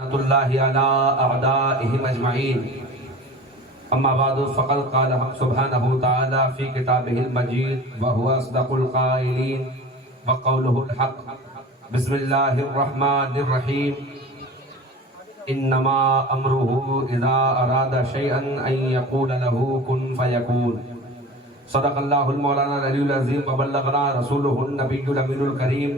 لعنة الله على أعدائهم أجمعين. أما بعد فقد قال سبحانه وتعالى في كتابه المجيد وهو أصدق القائلين وقوله الحق. بسم الله الرحمن الرحيم. إنما أمره إذا أراد شيئا أن يقول له كن فيكون. صدق الله المولانا العلي العظيم وبلغنا رسوله النبي الأمين الكريم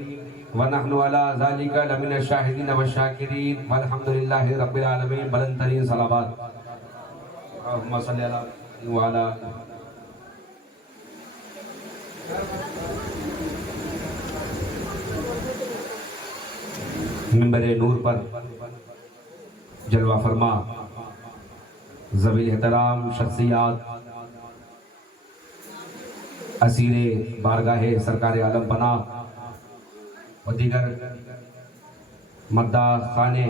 ونحن على ذلك لمن الشاهدين والشاكرين والحمد لله رب العالمين. بلند ترین صلوات اللهم صل علی وعلی منبر نور پر جلوہ فرما ذوی احترام شخصیات، اسیر بارگاہ سرکار عالم پناہ و دیگر مداح خانے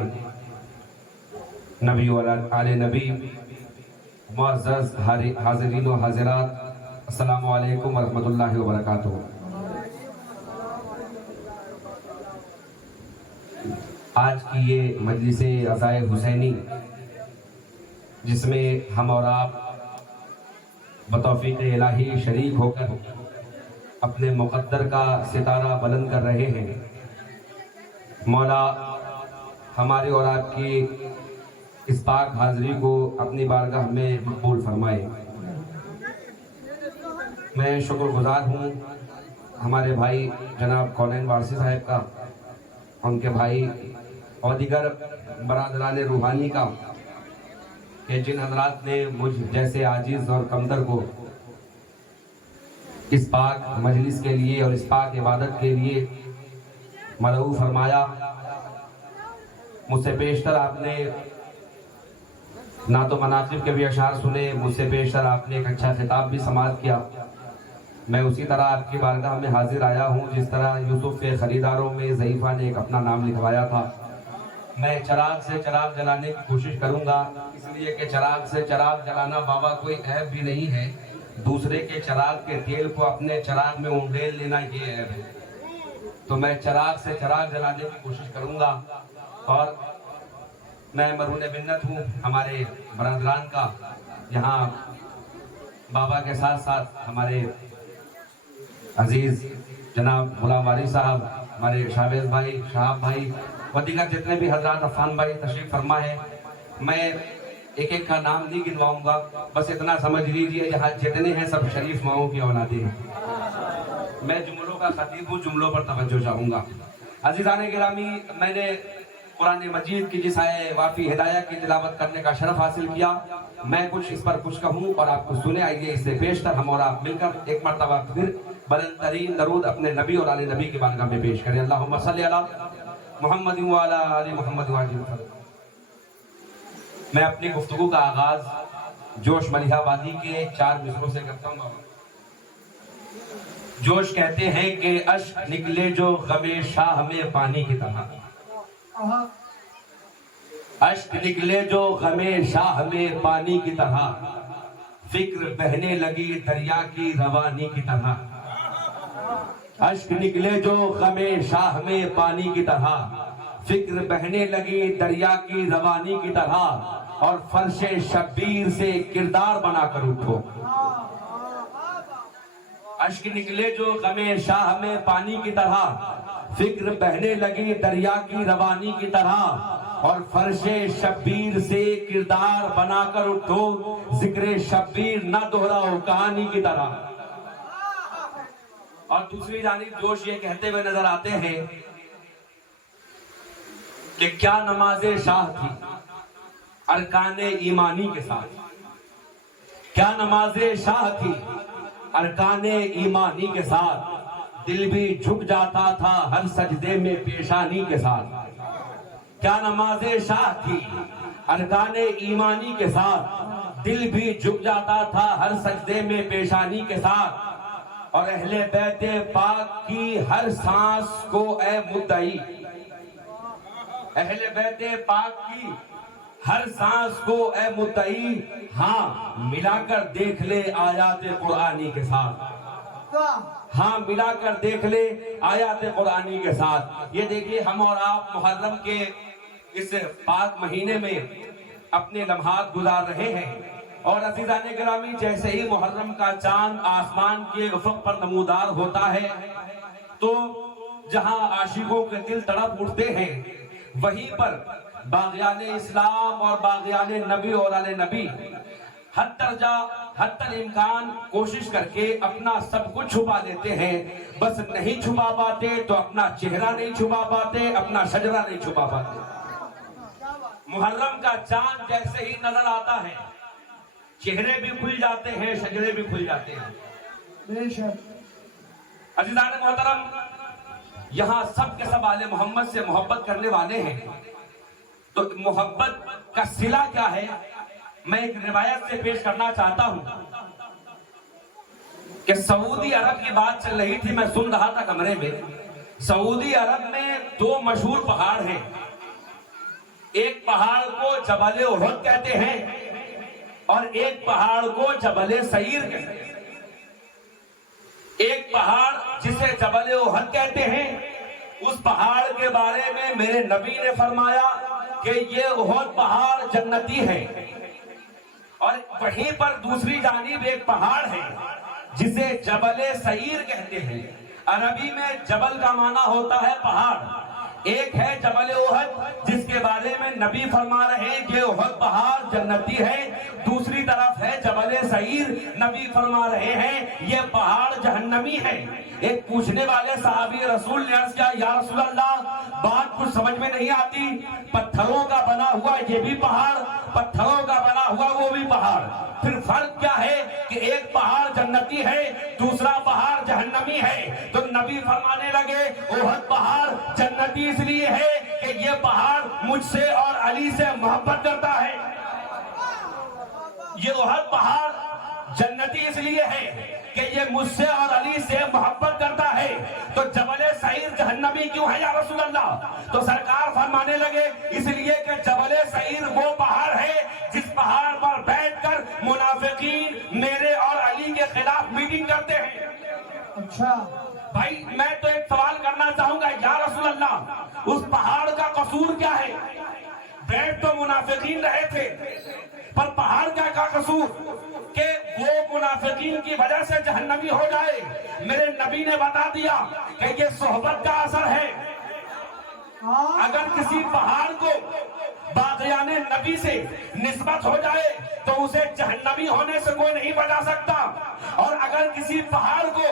نبی و آل نبی، معزز حاضرین و حاضرات، السلام علیکم ورحمۃ اللہ وبرکاتہ. آج کی یہ مجلس عزائے حسینی جس میں ہم اور آپ بتوفیق الہی شریک ہو کر اپنے مقدر کا ستارہ بلند کر رہے ہیں، مولا ہمارے اور آپ کی اس پاک حاضری کو اپنی بارگاہ میں مقبول فرمائے. میں شکر گزار ہوں ہمارے بھائی جناب کونین وارثی صاحب کا، ان کے بھائی اور دیگر برادران روحانی کا، کہ جن حضرات نے مجھ جیسے عاجز اور کمتر کو اس پاک مجلس کے لیے اور اس پاک عبادت کے لیے مدعو فرمایا. مجھ سے پیشتر آپ نے نعت و مناقب کے بھی اشعار سنے، مجھ سے پیشتر آپ نے ایک اچھا خطاب بھی سماعت کیا. میں اسی طرح آپ کی بارگاہ میں حاضر آیا ہوں جس طرح یوسف کے خریداروں میں ضعیفہ نے ایک اپنا نام لکھوایا تھا. میں چراغ سے چراغ جلانے کی کوشش کروں گا، اس لیے کہ چراغ سے چراغ جلانا بابا کوئی عیب بھی نہیں ہے، دوسرے کے چراغ کے تیل کو اپنے چراغ میں انڈیل لینا یہ عیب ہے. تو میں چراغ سے چراغ جلانے کی کوشش کروں گا. اور میں مرہون منت ہوں ہمارے برادران کا، یہاں بابا کے ساتھ ساتھ ہمارے عزیز جناب غلام واری صاحب، ہمارے شاویز بھائی، شہاب بھائی و دیگر جتنے بھی حضرات، عفان بھائی تشریف فرما ہے. میں ایک ایک کا نام نہیں گنواؤں گا، بس اتنا سمجھ لیجئے یہاں جتنے ہیں سب شریف ماؤں کی اولادیں ہیں. میں جملوں کا خطیب ہوں، جملوں پر توجہ چاہوں گا. عزیزان گرامی، میں نے قرآن مجید کی جس آئے وافی ہدایہ کی تلاوت کرنے کا شرف حاصل کیا، میں کچھ اس پر کچھ کہوں اور آپ کو سنے. آئیے اس سے پیشتر ہم اور آپ مل کر ایک مرتبہ پھر بلند ترین درود اپنے نبی اور آل نبی کی بارگاہ میں پیش کریں. اللہم صلی علی محمد و علی آل محمد و علی محمد. میں اپنی گفتگو کا آغاز جوش ملیحہ آبادی کے 4 مصروں سے کرتا ہوں. جوش کہتے ہیں کہ اشک نکلے جو غم شاہ میں پانی کی طرح، اشک نکلے جو غم شاہ میں پانی کی طرح، فکر بہنے لگی دریا کی روانی کی طرح. اشک نکلے جو غم شاہ میں پانی کی طرح، فکر بہنے لگی دریا کی روانی کی طرح، اور فرش شبیر سے کردار بنا کر اٹھو. اشک نکلے جو غم شاہ میں پانی کی طرح، فکر بہنے لگی دریا کی روانی کی طرح، اور فرش شبیر سے کردار بنا کر اٹھو، ذکر شبیر نہ دہراؤ کہانی کی طرح. اور دوسری جانب جوش یہ کہتے ہوئے نظر آتے ہیں کہ کیا نماز شاہ تھی ارکان ایمانی کے ساتھ، کیا نماز شاہ تھی ارکان ایمانی کے ساتھ، دل بھی جھک جاتا تھا ہر سجدے میں پیشانی کے ساتھ. کیا نماز شاہ تھی ارکان ایمانی کے ساتھ، دل بھی جھک جاتا تھا ہر سجدے میں پیشانی کے ساتھ، اور اہل بیت پاک کی ہر سانس کو اے مدعی، اہل بیت پاک کی ہر سانس کو اے مدعی، ہاں ملا کر دیکھ لے آیات قرآنی کے ساتھ، ہاں ملا کر دیکھ لے آیات قرآنی کے ساتھ. یہ دیکھیے ہم اور آپ محرم کے اس پاک مہینے میں اپنے لمحات گزار رہے ہیں. اور عزیزان گرامی جیسے ہی محرم کا چاند آسمان کے افق پر نمودار ہوتا ہے تو جہاں عاشقوں کے دل تڑپ اٹھتے ہیں وہیں پر باغیان اسلام اور باغیان نبی اور آل نبی حتی الامکان کوشش کر کے اپنا سب کچھ چھپا لیتے ہیں. بس نہیں چھپا پاتے تو اپنا چہرہ نہیں چھپا پاتے, اپنا شجرہ نہیں چھپا پاتے. محرم کا چاند جیسے ہی نظر آتا ہے چہرے بھی کھل جاتے ہیں, شجرے بھی کھل جاتے ہیں. عزیزان محترم, یہاں سب کے سب آل محمد سے محبت کرنے والے ہیں. تو محبت کا صلہ کیا ہے میں ایک روایت سے پیش کرنا چاہتا ہوں کہ سعودی عرب کی بات چل رہی تھی, میں سن رہا تھا کمرے میں. سعودی عرب میں دو مشہور پہاڑ ہیں. ایک پہاڑ کو جبل احد کہتے ہیں اور ایک پہاڑ کو جبل سعیر کہتے ہیں. ایک پہاڑ جسے جبل احد کہتے ہیں اس پہاڑ کے بارے میں میرے نبی نے فرمایا کہ یہ احد پہاڑ جنتی ہے. اور وہیں پر دوسری جانب ایک پہاڑ ہے جسے جبل سعیر کہتے ہیں. عربی میں جبل کا معنی ہوتا ہے پہاڑ. ایک ہے جبل احد جس کے بارے میں نبی فرما رہے ہیں کہ احد پہاڑ جنتی ہے. دوسری طرف ہے جبل سعیر, نبی فرما رہے ہیں یہ پہاڑ جہنمی ہے. ایک پوچھنے والے صحابی رسول نے عرض کیا یا رسول اللہ بات کچھ سمجھ میں نہیں آتی, پتھروں کا بنا ہوا یہ بھی پہاڑ, پتھروں کا بنا ہوا وہ بھی پہاڑ, پھر فرق کیا ہے کہ ایک پہاڑ جنتی ہے دوسرا پہاڑ جہنمی ہے. تو نبی فرمانے لگے احد پہاڑ جنتی اس لیے ہے کہ یہ پہاڑ مجھ سے اور علی سے محبت کرتا ہے. یہ احد پہاڑ جنتی اس لیے ہے کہ یہ مجھ سے اور علی سے محبت کرتا ہے. تو جبل سعیر جہنمی کیوں ہے یا رسول اللہ؟ تو سرکار فرمانے لگے اس لیے کہ جبل سعیر وہ پہاڑ ہے جس پہاڑ پر بیٹھ کر منافقین میرے اور علی کے خلاف میٹنگ کرتے ہیں. اچھا بھائی میں تو ایک سوال کرنا چاہوں گا یا رسول اللہ اس پہاڑ کا قصور کیا ہے؟ بیٹھ تو منافقین رہے تھے پر پہاڑ کا قصور کہ وہ منافقین کی وجہ سے جہنمی ہو جائے. میرے نبی نے بتا دیا کہ یہ صحبت کا اثر ہے. اگر کسی پہاڑ کو باغیان نبی سے نسبت ہو جائے تو اسے جہنمی ہونے سے کوئی نہیں بچا سکتا. اور اگر کسی پہاڑ کو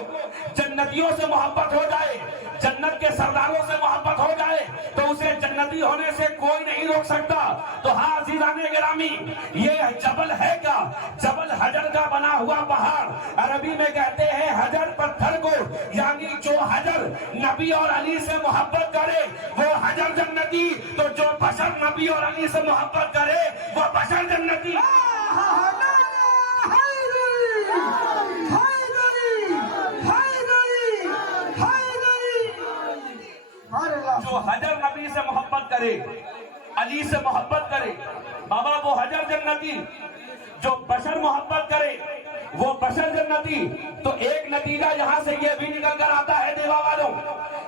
جنتیوں سے محبت ہو جائے, جنت کے سرداروں سے محبت ہو جائے تو اسے جنتی ہونے سے کوئی نہیں روک سکتا. تو ہاں عزیزان گرامی یہ جبل ہے کیا؟ جبل حجر کا بنا ہوا پہاڑ. عربی میں کہتے ہیں حجر پتھر کو, یعنی جو حجر نبی اور علی سے محبت کرے وہ حجر جنتی, تو جو بشر نبی اور علی سے محبت کرے وہ بشر جنتی. جو حجر نبی سے محبت کرے علی سے محبت کرے بابا وہ حجر جنتی, جو بشر محبت کرے وہ بشر جنتی. تو ایک نتیجہ یہاں سے یہ بھی نکل کر آتا ہے دیوا والوں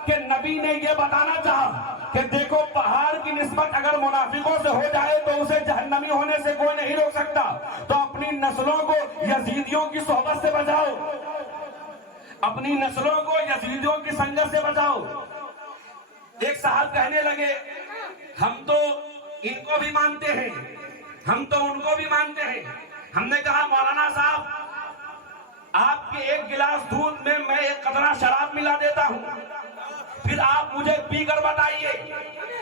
کہ نبی نے یہ بتانا چاہا کہ دیکھو پہاڑ کی نسبت اگر منافقوں سے ہو جائے تو اسے جہنمی ہونے سے کوئی نہیں روک سکتا. تو اپنی نسلوں کو یزیدیوں کی صحبت سے بچاؤ, اپنی نسلوں کو یزیدیوں کی سنگت سے بچاؤ. ایک صاحب کہنے لگے ہم تو ان کو بھی مانتے ہیں ہم تو ان کو بھی مانتے ہیں. ہم نے کہا مولانا صاحب آپ کے ایک گلاس دودھ میں میں ایک قطرہ شراب ملا دیتا ہوں, پھر آپ مجھے پی کر بتائیے.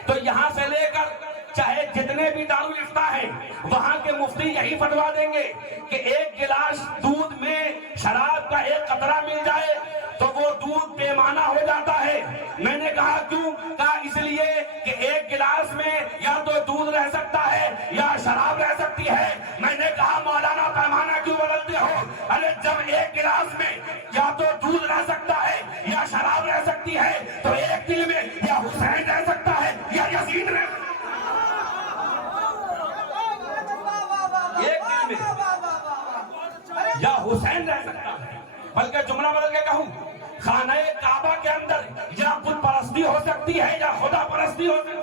تو یہاں سے لے کر چاہے جتنے بھی دارالافتاء ہیں وہاں کے مفتی یہی فتوا دیں گے کہ ایک گلاس دودھ میں شراب کا ایک قطرہ مل جائے تو وہ دودھ پیمانہ ہو جاتا ہے. میں نے کہا کیوں؟ کہا اس لیے کہ ایک گلاس میں یا تو دودھ رہ سکتا ہے یا شراب رہ سکتی ہے. میں نے کہا مولانا پیمانہ کیوں بدلتے ہو؟ ارے جب ایک گلاس میں یا تو دودھ رہ سکتا ہے یا شراب رہ سکتی ہے تو ایک دل میں یا حسین رہ سکتا ہے یا یزید رہ سکتا ہے. ایک دل میں یا حسین رہ سکتا ہے. بلکہ جملہ بدل کے کہوں خانہ کعبہ کے اندر یا بت پرستی ہو سکتی ہے یا خدا پرستی ہو سکتی ہے.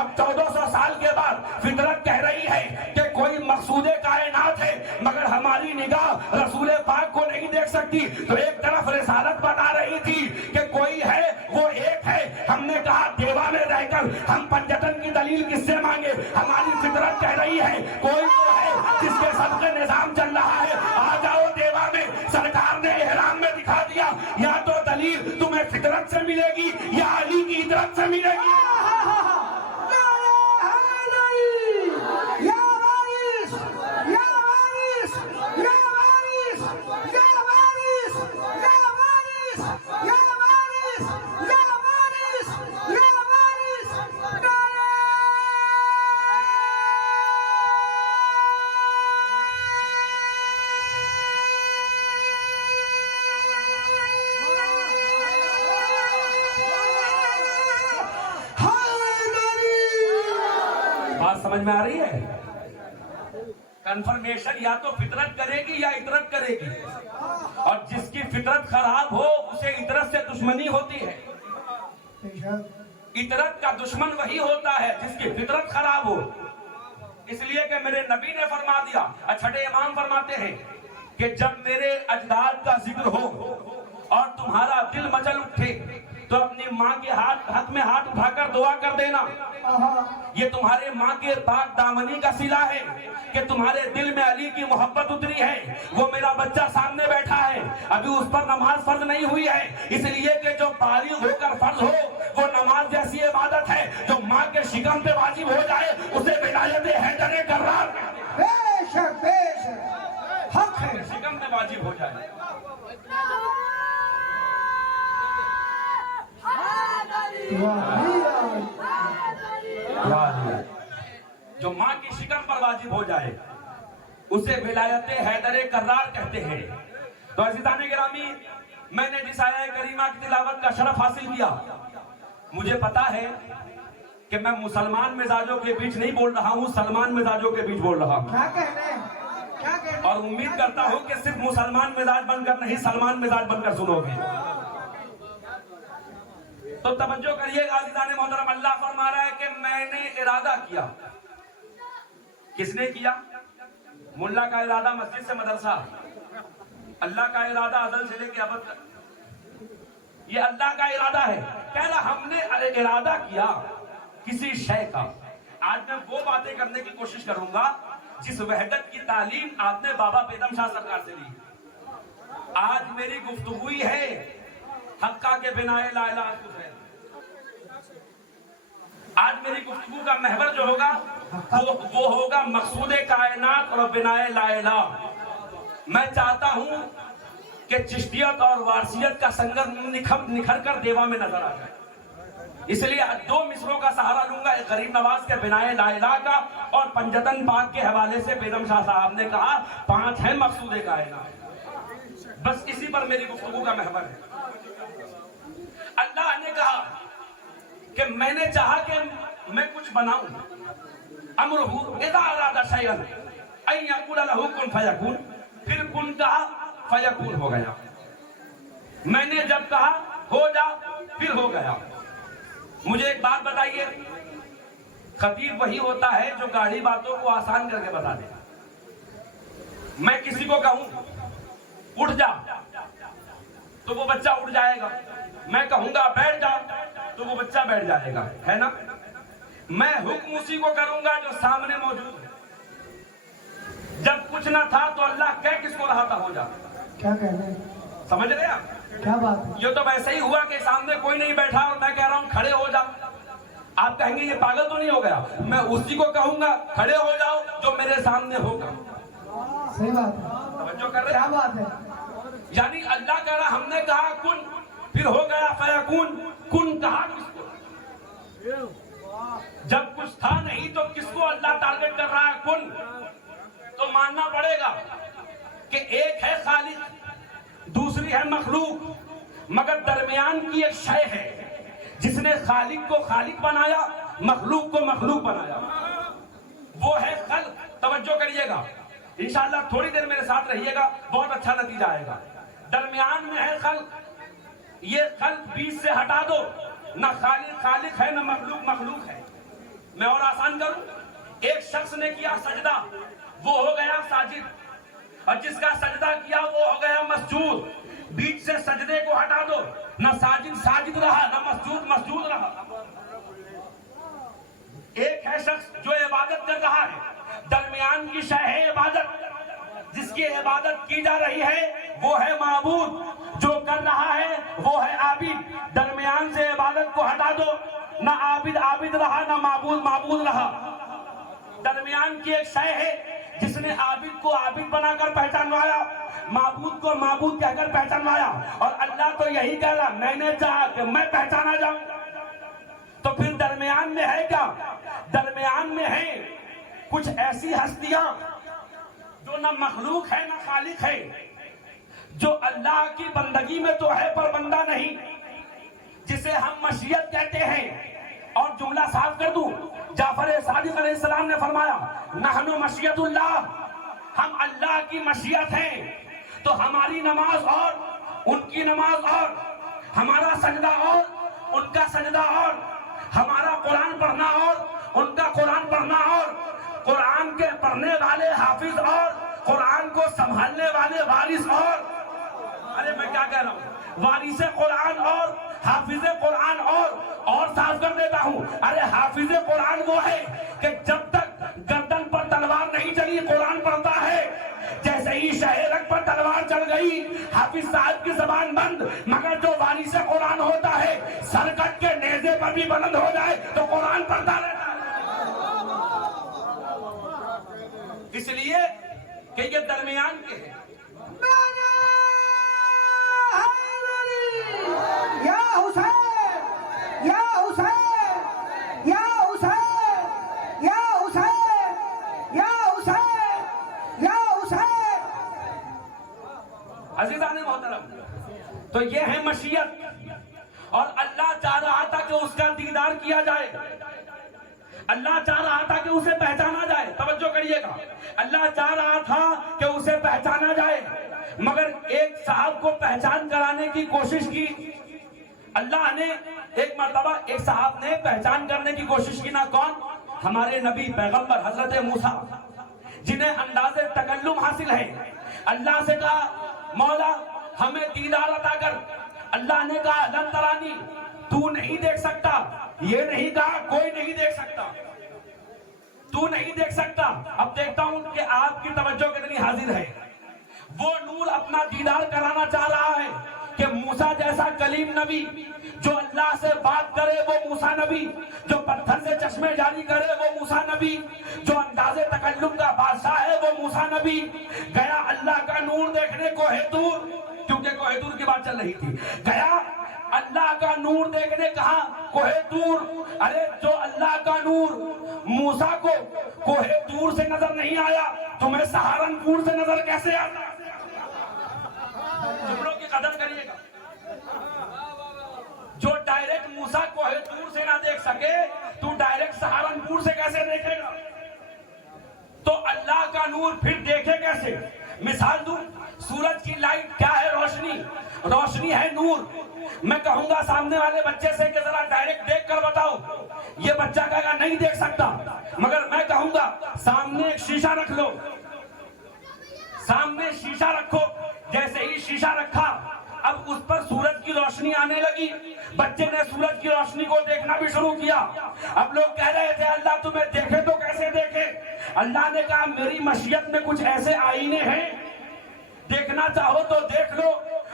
اب 1400 سال کے بعد فطرت کہہ رہی ہے کہ کوئی مقصود کائنات ہے مگر ہماری نگاہ رسول پاک کو نہیں دیکھ سکتی. تو ایک طرف رسالت بتا رہی تھی کہ کوئی ہے وہ ایک ہے. ہم نے کہا دیوا میں رہ کر ہم پنجتن کی دلیل کس سے مانگے؟ ہماری فطرت کہہ رہی ہے کوئی تو ہے جس کے صدقے نظام چل رہا ہے. آ جاؤ دیوا میں. سرکار نے احرام میں دکھا دیا یا تو دلیل تمہیں فطرت سے ملے گی یا علی کی طرف سے ملے گی. سمجھ میں آ رہی ہے؟ کنفرمیشن یا تو فطرت کرے گی یا اطرت کرے گی. اور جس کی فطرت خراب ہو اسے اطرت سے دشمنی ہوتی ہے. اطرت کا دشمن وہی ہوتا ہے جس کی فطرت خراب ہو. اس لیے کہ میرے نبی نے فرما دیا, چھٹے امام فرماتے ہیں کہ جب میرے اجداد کا ذکر ہو اور تمہارا دل مچل اٹھے تو اپنی ماں کے حق میں ہاتھ اٹھا کر دعا کر دینا. یہ تمہارے ماں کے پاک دامنی کا صلہ ہے کہ تمہارے دل میں علی کی محبت اتری ہے. وہ میرا بچہ سامنے بیٹھا ہے, ابھی اس پر نماز فرض نہیں ہوئی ہے, اس لیے کہ جو بالغ ہو کر فرض ہو وہ نماز جیسی عبادت ہے. جو ماں کے شکم پہ واجب ہو جائے اسے ولایت حیدر کرار بے شک حق ہے. شکم پہ واجب ہو جائے. جو ماں کی شکم پر واجب ہو جائے اسے ولایت حیدر کرار کہتے ہیں. تو عزیزان گرامی, میں نے جس آیہ کریمہ کی تلاوت کا شرف حاصل کیا, مجھے پتا ہے کہ میں مسلمان مزاجوں کے بیچ نہیں بول رہا ہوں, سلمان مزاجوں کے بیچ بول رہا ہوں. کیا کہنا ہے؟ اور امید کرتا ہوں کہ صرف مسلمان مزاج بن کر نہیں, سلمان مزاج بن کر سنو گے. تو توجہ کریے گا عزیزان محترم, اللہ فرما رہا ہے کہ میں نے ارادہ کیا. کس نے کیا؟ ملا کا ارادہ مسجد سے مدرسہ, اللہ کا ارادہ ازل سے لے کے ابد تک. یہ اللہ کا ارادہ ہے. کہہ رہا ہم نے ارادہ کیا کسی شے کا. آج میں وہ باتیں کرنے کی کوشش کروں گا جس وحدت کی تعلیم آپ نے بابا پیدم شاہ سرکار سے لی. آج میری گفتگوئی ہے حقہ کے بنائے لا الہ الا اللہ. آج میری گفتگو کا محور جو ہوگا وہ ہوگا مقصود کائنات اور بنائے لا الہ. میں چاہتا ہوں کہ چشتیت اور وارثیت کا سنگر نکھر کر دیوا میں نظر آ جائے. اس لیے دو مصروں کا سہارا لوں گا, ایک غریب نواز کے بنائے لا الہ کا اور پنجتن پاک کے حوالے سے بیگم شاہ صاحب نے کہا 5 ہے مقصود کائنات. بس اسی پر میری گفتگو کا محور ہے. اللہ نے کہا کہ میں نے چاہا کہ میں کچھ بناؤں. امرہ اذا اراد شیئا ان یقول لہ کن فیکون. پھر کن کہا فیکون ہو گیا. میں نے جب کہا ہو جا پھر ہو گیا. مجھے ایک بات بتائیے, خطیب وہی ہوتا ہے جو گاڑی باتوں کو آسان کر کے بتا دے. میں کسی کو کہوں اٹھ جا تو وہ بچہ اٹھ جائے گا, میں کہوں گا بیٹھ جا تو وہ بچہ بیٹھ جائے گا, ہے نا. میں حکم اسی کو کروں گا جو سامنے موجود ہے. جب کچھ نہ تھا تو اللہ کہہ کس کو رہا تھا ہو جا. کیا کہنا ہے؟ سمجھ رہے آپ؟ کیا بات ہے؟ یہ تو ویسے ہی ہوا کہ سامنے کوئی نہیں بیٹھا اور میں کہہ رہا ہوں کھڑے ہو جا. آپ کہیں گے یہ پاگل تو نہیں ہو گیا. میں اسی کو کہوں گا کھڑے ہو جاؤ جو میرے سامنے ہوگا. صحیح بات ہے. توجہ کر رہے کیا ہیں؟ بات ہے؟ یعنی اللہ کہہ رہا ہم نے کہا کن پھر ہو گیا فیکون. کن کہا کس کو؟ جب کچھ تھا نہیں تو کس کو اللہ ٹارگٹ کر رہا ہے کن. تو ماننا پڑے گا کہ ایک ہے خالق دوسری ہے مخلوق, مگر درمیان کی ایک شے ہے جس نے خالق کو خالق بنایا مخلوق کو مخلوق بنایا, وہ ہے خلق. توجہ کریے گا, انشاءاللہ تھوڑی دیر میرے ساتھ رہیے گا, بہت اچھا نتیجہ آئے گا. درمیان میں ہے خلق. یہ خلق بیچ سے ہٹا دو, نہ خالق خالق ہے نہ مخلوق مخلوق ہے. میں اور آسان کروں. ایک شخص نے کیا سجدہ, وہ ہو گیا ساجد, اور جس کا سجدہ کیا وہ ہو گیا مسجود. بیچ سے سجدے کو ہٹا دو, نہ ساجد ساجد رہا, نہ مسجود مسجود رہا. ایک ہے شخص جو عبادت کر رہا ہے, درمیان کی شے ہے عبادت, جس کی عبادت کی جا رہی ہے وہ ہے معبود, جو کر رہا ہے وہ ہے عابد. درمیان سے عبادت کو ہٹا دو, نہ عابد عابد رہا, نہ معبود معبود رہا. درمیان کی ایک شے ہے جس نے عابد کو عابد بنا کر پہچانوایا, معبود کو معبود کہہ کر پہچانوایا, اور اللہ تو یہی کہہ رہا میں نے چاہا کہ میں پہچانا جاؤں. تو پھر درمیان میں ہے کیا؟ درمیان میں ہے کچھ ایسی ہستیاں جو نہ مخلوق ہے نہ خالق ہے, جو اللہ کی بندگی میں تو ہے پر بندہ نہیں, جسے ہم مشیت کہتے ہیں. اور جملہ صاف کر دوں, جعفر صادق علیہ السلام نے فرمایا نحن مشیت اللہ, ہم اللہ کی مشیت ہیں. تو ہماری نماز اور ان کی نماز اور, ہمارا سجدہ اور ان کا سجدہ اور, ہمارا قرآن پڑھنا اور ان کا قرآن پڑھنا اور, قرآن کے پڑھنے والے حافظ اور قرآن کو سنبھالنے والے وارث اور, ارے میں کیا کہہ رہا ہوں, وارث قرآن اور حافظ قرآن اور صاف کر دیتا ہوں. ارے حافظ قرآن وہ ہے کہ جب تک گردن پر تلوار نہیں چلی قرآن پڑھتا ہے, جیسے ہی شہرک پر تلوار چل گئی حافظ صاحب کی زبان بند. مگر جو وارث قرآن ہوتا ہے سر کٹ کے نیزے پر بھی بلند ہو جائے تو قرآن پڑھتا رہتا ہے. اس لیے کہ یہ درمیان کے ہیں. یا حسین یا حسین یا حسین یا حسین یا حسین یا حسین. عزیزان محترم, تو یہ ہے مشیت, اور اللہ چاہ رہا تھا کہ اس کا دیدار کیا جائے, اللہ چاہ رہا تھا کہ اسے پہچانا جائے. توجہ کریے گا, اللہ چاہ رہا تھا کہ اسے پہچانا جائے, مگر ایک صاحب کو پہچان کرانے کی کوشش کی. اللہ نے ایک مرتبہ ایک صاحب نے پہچان کرنے کی کوشش کی. نہ کون؟ ہمارے نبی پیغمبر حضرت موسیٰ, جنہیں انداز تکلم حاصل ہے. اللہ سے کہا مولا ہمیں دیدار عطا کر. اللہ نے کہا لن ترانی, تو نہیں دیکھ سکتا. یہ نہیں کہا کوئی نہیں دیکھ سکتا, تو نہیں دیکھ سکتا. اب دیکھتا ہوں کہ آپ کی توجہ کتنی حاضر ہے. وہ نور اپنا دیدار کرانا چاہ رہا ہے کہ موسیٰ جیسا کلیم نبی جو اللہ سے بات کرے وہ موسیٰ نبی, جو پتھر سے چشمے جاری کرے وہ موسیٰ نبی, جو انداز تکلم کا بادشاہ ہے وہ موسیٰ نبی. گیا اللہ کا نور دیکھنے کوہ طور, کیونکہ کوہ طور کی بات چل رہی تھی. گیا اللہ کا نور دیکھنے کہاں؟ کوہ طور. ارے جو اللہ کا نور موسیٰ کو کوہ طور سے نظر نہیں آیا, تمہیں سہارنپور سے نظر کیسے آتا؟ جملوں کی قدر کریے گا. جو ڈائریکٹ موسیٰ کوہ طور سے نہ دیکھ سکے تو ڈائریکٹ سہارنپور سے کیسے دیکھے گا؟ تو اللہ کا نور پھر دیکھے کیسے؟ مثال دوں, سورج کی لائٹ کیا ہے؟ روشنی. روشنی ہے نور. میں کہوں گا سامنے والے بچے سے کہ ذرا ڈائریکٹ دیکھ کر بتاؤ, یہ بچہ کہے گا نہیں دیکھ سکتا. مگر میں کہوں گا سامنے ایک شیشہ رکھ لو, سامنے شیشہ رکھو. جیسے ہی شیشہ رکھا اب اس پر سورج کی روشنی آنے لگی. بچے نے سورج کی روشنی کو دیکھنا بھی شروع کیا. اب لوگ کہہ رہے تھے اللہ تمہیں دیکھے تو کیسے دیکھے؟ اللہ نے کہا میری مشیت میں کچھ ایسے آئینے ہیں, دیکھنا چاہو تو دیکھ لو.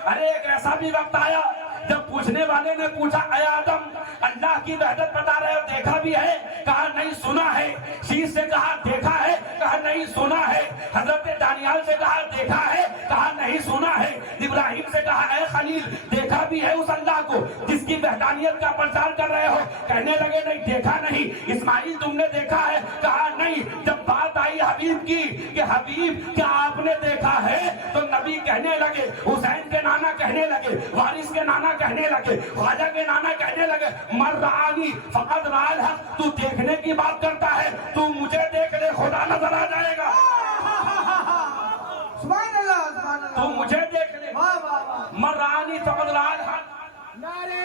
ارے ایک ایسا بھی وقت آیا جب پوچھنے والے نے پوچھا اے آدم اللہ کی وحدت بتا رہے ہو, دیکھا بھی ہے؟ کہا نہیں سنا ہے. شیش سے کہا دیکھا ہے؟ کہا نہیں سنا ہے. حضرت دانیال سے کہا دیکھا ہے؟ کہا نہیں سنا ہے. ابراہیم سے کہا اے خلیل دیکھا بھی ہے اس اللہ کو جس کی وحدانیت کا پرچار کر رہے ہو؟ کہنے لگے نہیں دیکھا نہیں. اسماعیل تم نے دیکھا ہے؟ کہا نہیں. جب بات آئی حبیب کی کہ حبیب کیا آپ نے دیکھا ہے, تو نبی کہنے لگے, حسین کے نانا کہنے لگے, وارث کے نانا کہنے لگے, خواجہ کے نانا کہنے لگے مر رعانی فقط رعال حق, تو دیکھنے کی بات کرتا ہے, تو مجھے دیکھ لے خدا نظر آ جائے گا. سبحان اللہ سبحان اللہ. تو مجھے دیکھ لے مر رعانی فقط رعال حق. نعرہ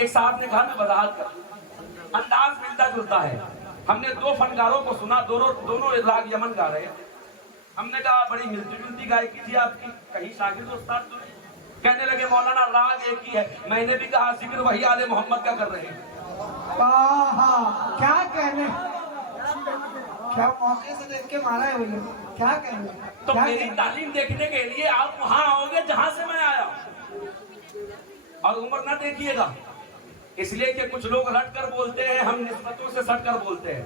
ایک صاحب نے کہا میں وضاحت کروں، انداز ملتا جلتا ہے. ہم نے دو فنکاروں کو سنا، دونوں راگ یمن گا رہے ہیں. ہم نے کہا بڑی ملتی جلتی گائیکی تھی آپ کی، کہیں شاگرد استاد تو نہیں؟ کہنے لگے مولانا راگ ایک ہی ہے. میں نے بھی کہا ذکر وہی آل محمد کا کر رہے ہیں. کیا کہنے، کیا موقع سے دیکھ کے مارا ہے بھائی، کیا کہنے. تو میری تعلیم دیکھنے کے لیے آپ وہاں آؤ گے جہاں سے میں آیا، اور عمر نہ دیکھیے گا. اس لیے کہ کچھ لوگ رٹ کر بولتے ہیں، ہم نسبتوں سے سٹ کر بولتے ہیں،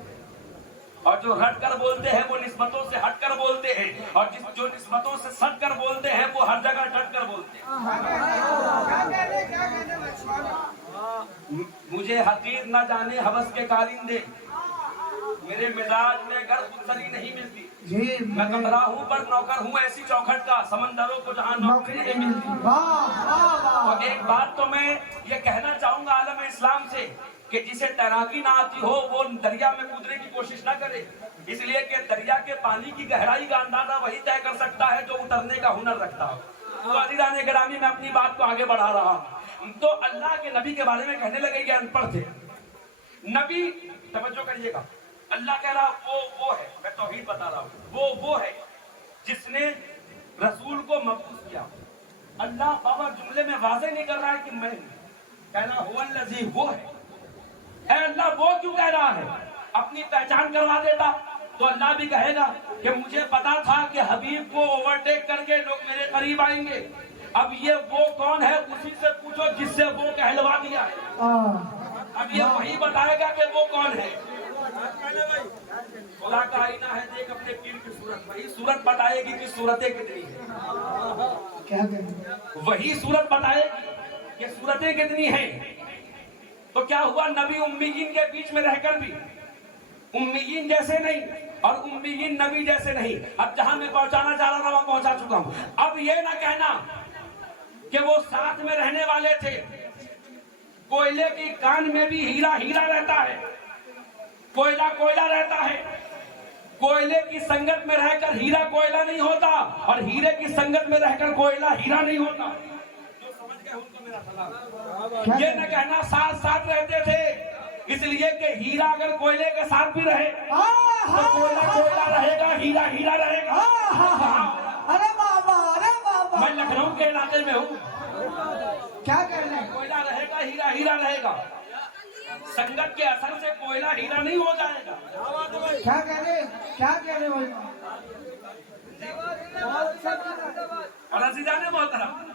اور جو رٹ کر بولتے ہیں وہ نسبتوں سے ہٹ کر بولتے ہیں، اور جو نسبتوں سے سٹ کر بولتے ہیں وہ ہر جگہ ڈٹ کر بولتے ہیں. مجھے حقیر نہ جانے ہوس کے کارندے، میرے مزاج میں گر خودسری نہیں ملتی. میں کمرہ ہوں پر نوکر ہوں ایسی چوکھٹ کا، سمندروں کو جہاں نوکری نہیں ملتی. اور ایک بات تو میں یہ کہنا چاہوں گا عالم اسلام سے کہ جسے تیراکی نہ آتی ہو وہ دریا میں کودنے کی کوشش نہ کرے، اس لیے کہ دریا کے پانی کی گہرائی کا اندازہ وہی طے کر سکتا ہے جو اترنے کا ہنر رکھتا ہو. تو عزیزان گرامی میں اپنی بات کو آگے بڑھا رہا ہوں. تو اللہ کے نبی کے بارے میں کہنے لگے کہ ان پڑھ تھے. نبی توجہ کریے گا، اللہ کہہ رہا وہ ہے، میں توحید بتا رہا ہوں، وہ ہے جس نے رسول کو مبعوث کیا. اللہ بابا جملے میں واضح نہیں کر رہا ہے کہ میں کہہ رہا ہوا الذی، وہ ہے. اے اللہ وہ کیوں کہہ رہا ہے؟ اپنی پہچان کروا دیتا تو اللہ بھی کہے گا کہ مجھے پتا تھا کہ حبیب کو اوورٹیک کر کے لوگ میرے قریب آئیں گے. اب یہ وہ کون ہے اسی سے پوچھو جس سے وہ کہلوا دیا ہے. اب یہ وہی بتائے گا کہ وہ کون ہے. خدا کا آئینہ ہے، دیکھ اپنے پیر کی صورت، وہی صورت بتائے گی کہ صورتیں کتنی ہیں. وہی صورت بتائے گی کہ صورتیں کتنی ہیں. تو کیا ہوا، نبی امیین کے بیچ میں رہ کر بھی امیین جیسے نہیں اور امیین نبی جیسے نہیں. اب جہاں میں پہنچانا چاہ رہا تھا وہاں پہنچا چکا ہوں. اب یہ نہ کہنا کہ وہ ساتھ میں رہنے والے تھے. کوئلے کی کان میں بھی ہیرا ہیرا رہتا ہے، کوئلہ رہتا ہے. کوئلے کی سنگت میں رہ کر ہیرا کوئلہ نہیں ہوتا، اور ہیرے کی سنگت میں رہ کر کوئلہ ہیرا نہیں ہوتا. جو سمجھ گئے ان کو میرا سلام. یہ نہ کہنا ساتھ ساتھ رہتے تھے، اس لیے کہ ہیرا اگر کوئلے کے ساتھ بھی رہے تو کوئلہ رہے گا، ہیرا ہیرا رہے گا. ارے بابا، ارے بابا، میں لکھنؤ کے علاقے میں ہوں. کیا کہہ رہے ہیں؟ کوئلہ رہے گا، ہیرا ہیرا رہے گا. سنگت کے اثر سے کوئلہ ہیرا نہیں ہو جائے گا. کیا کہہ رہے بھائی؟ اور عزیزان محترم،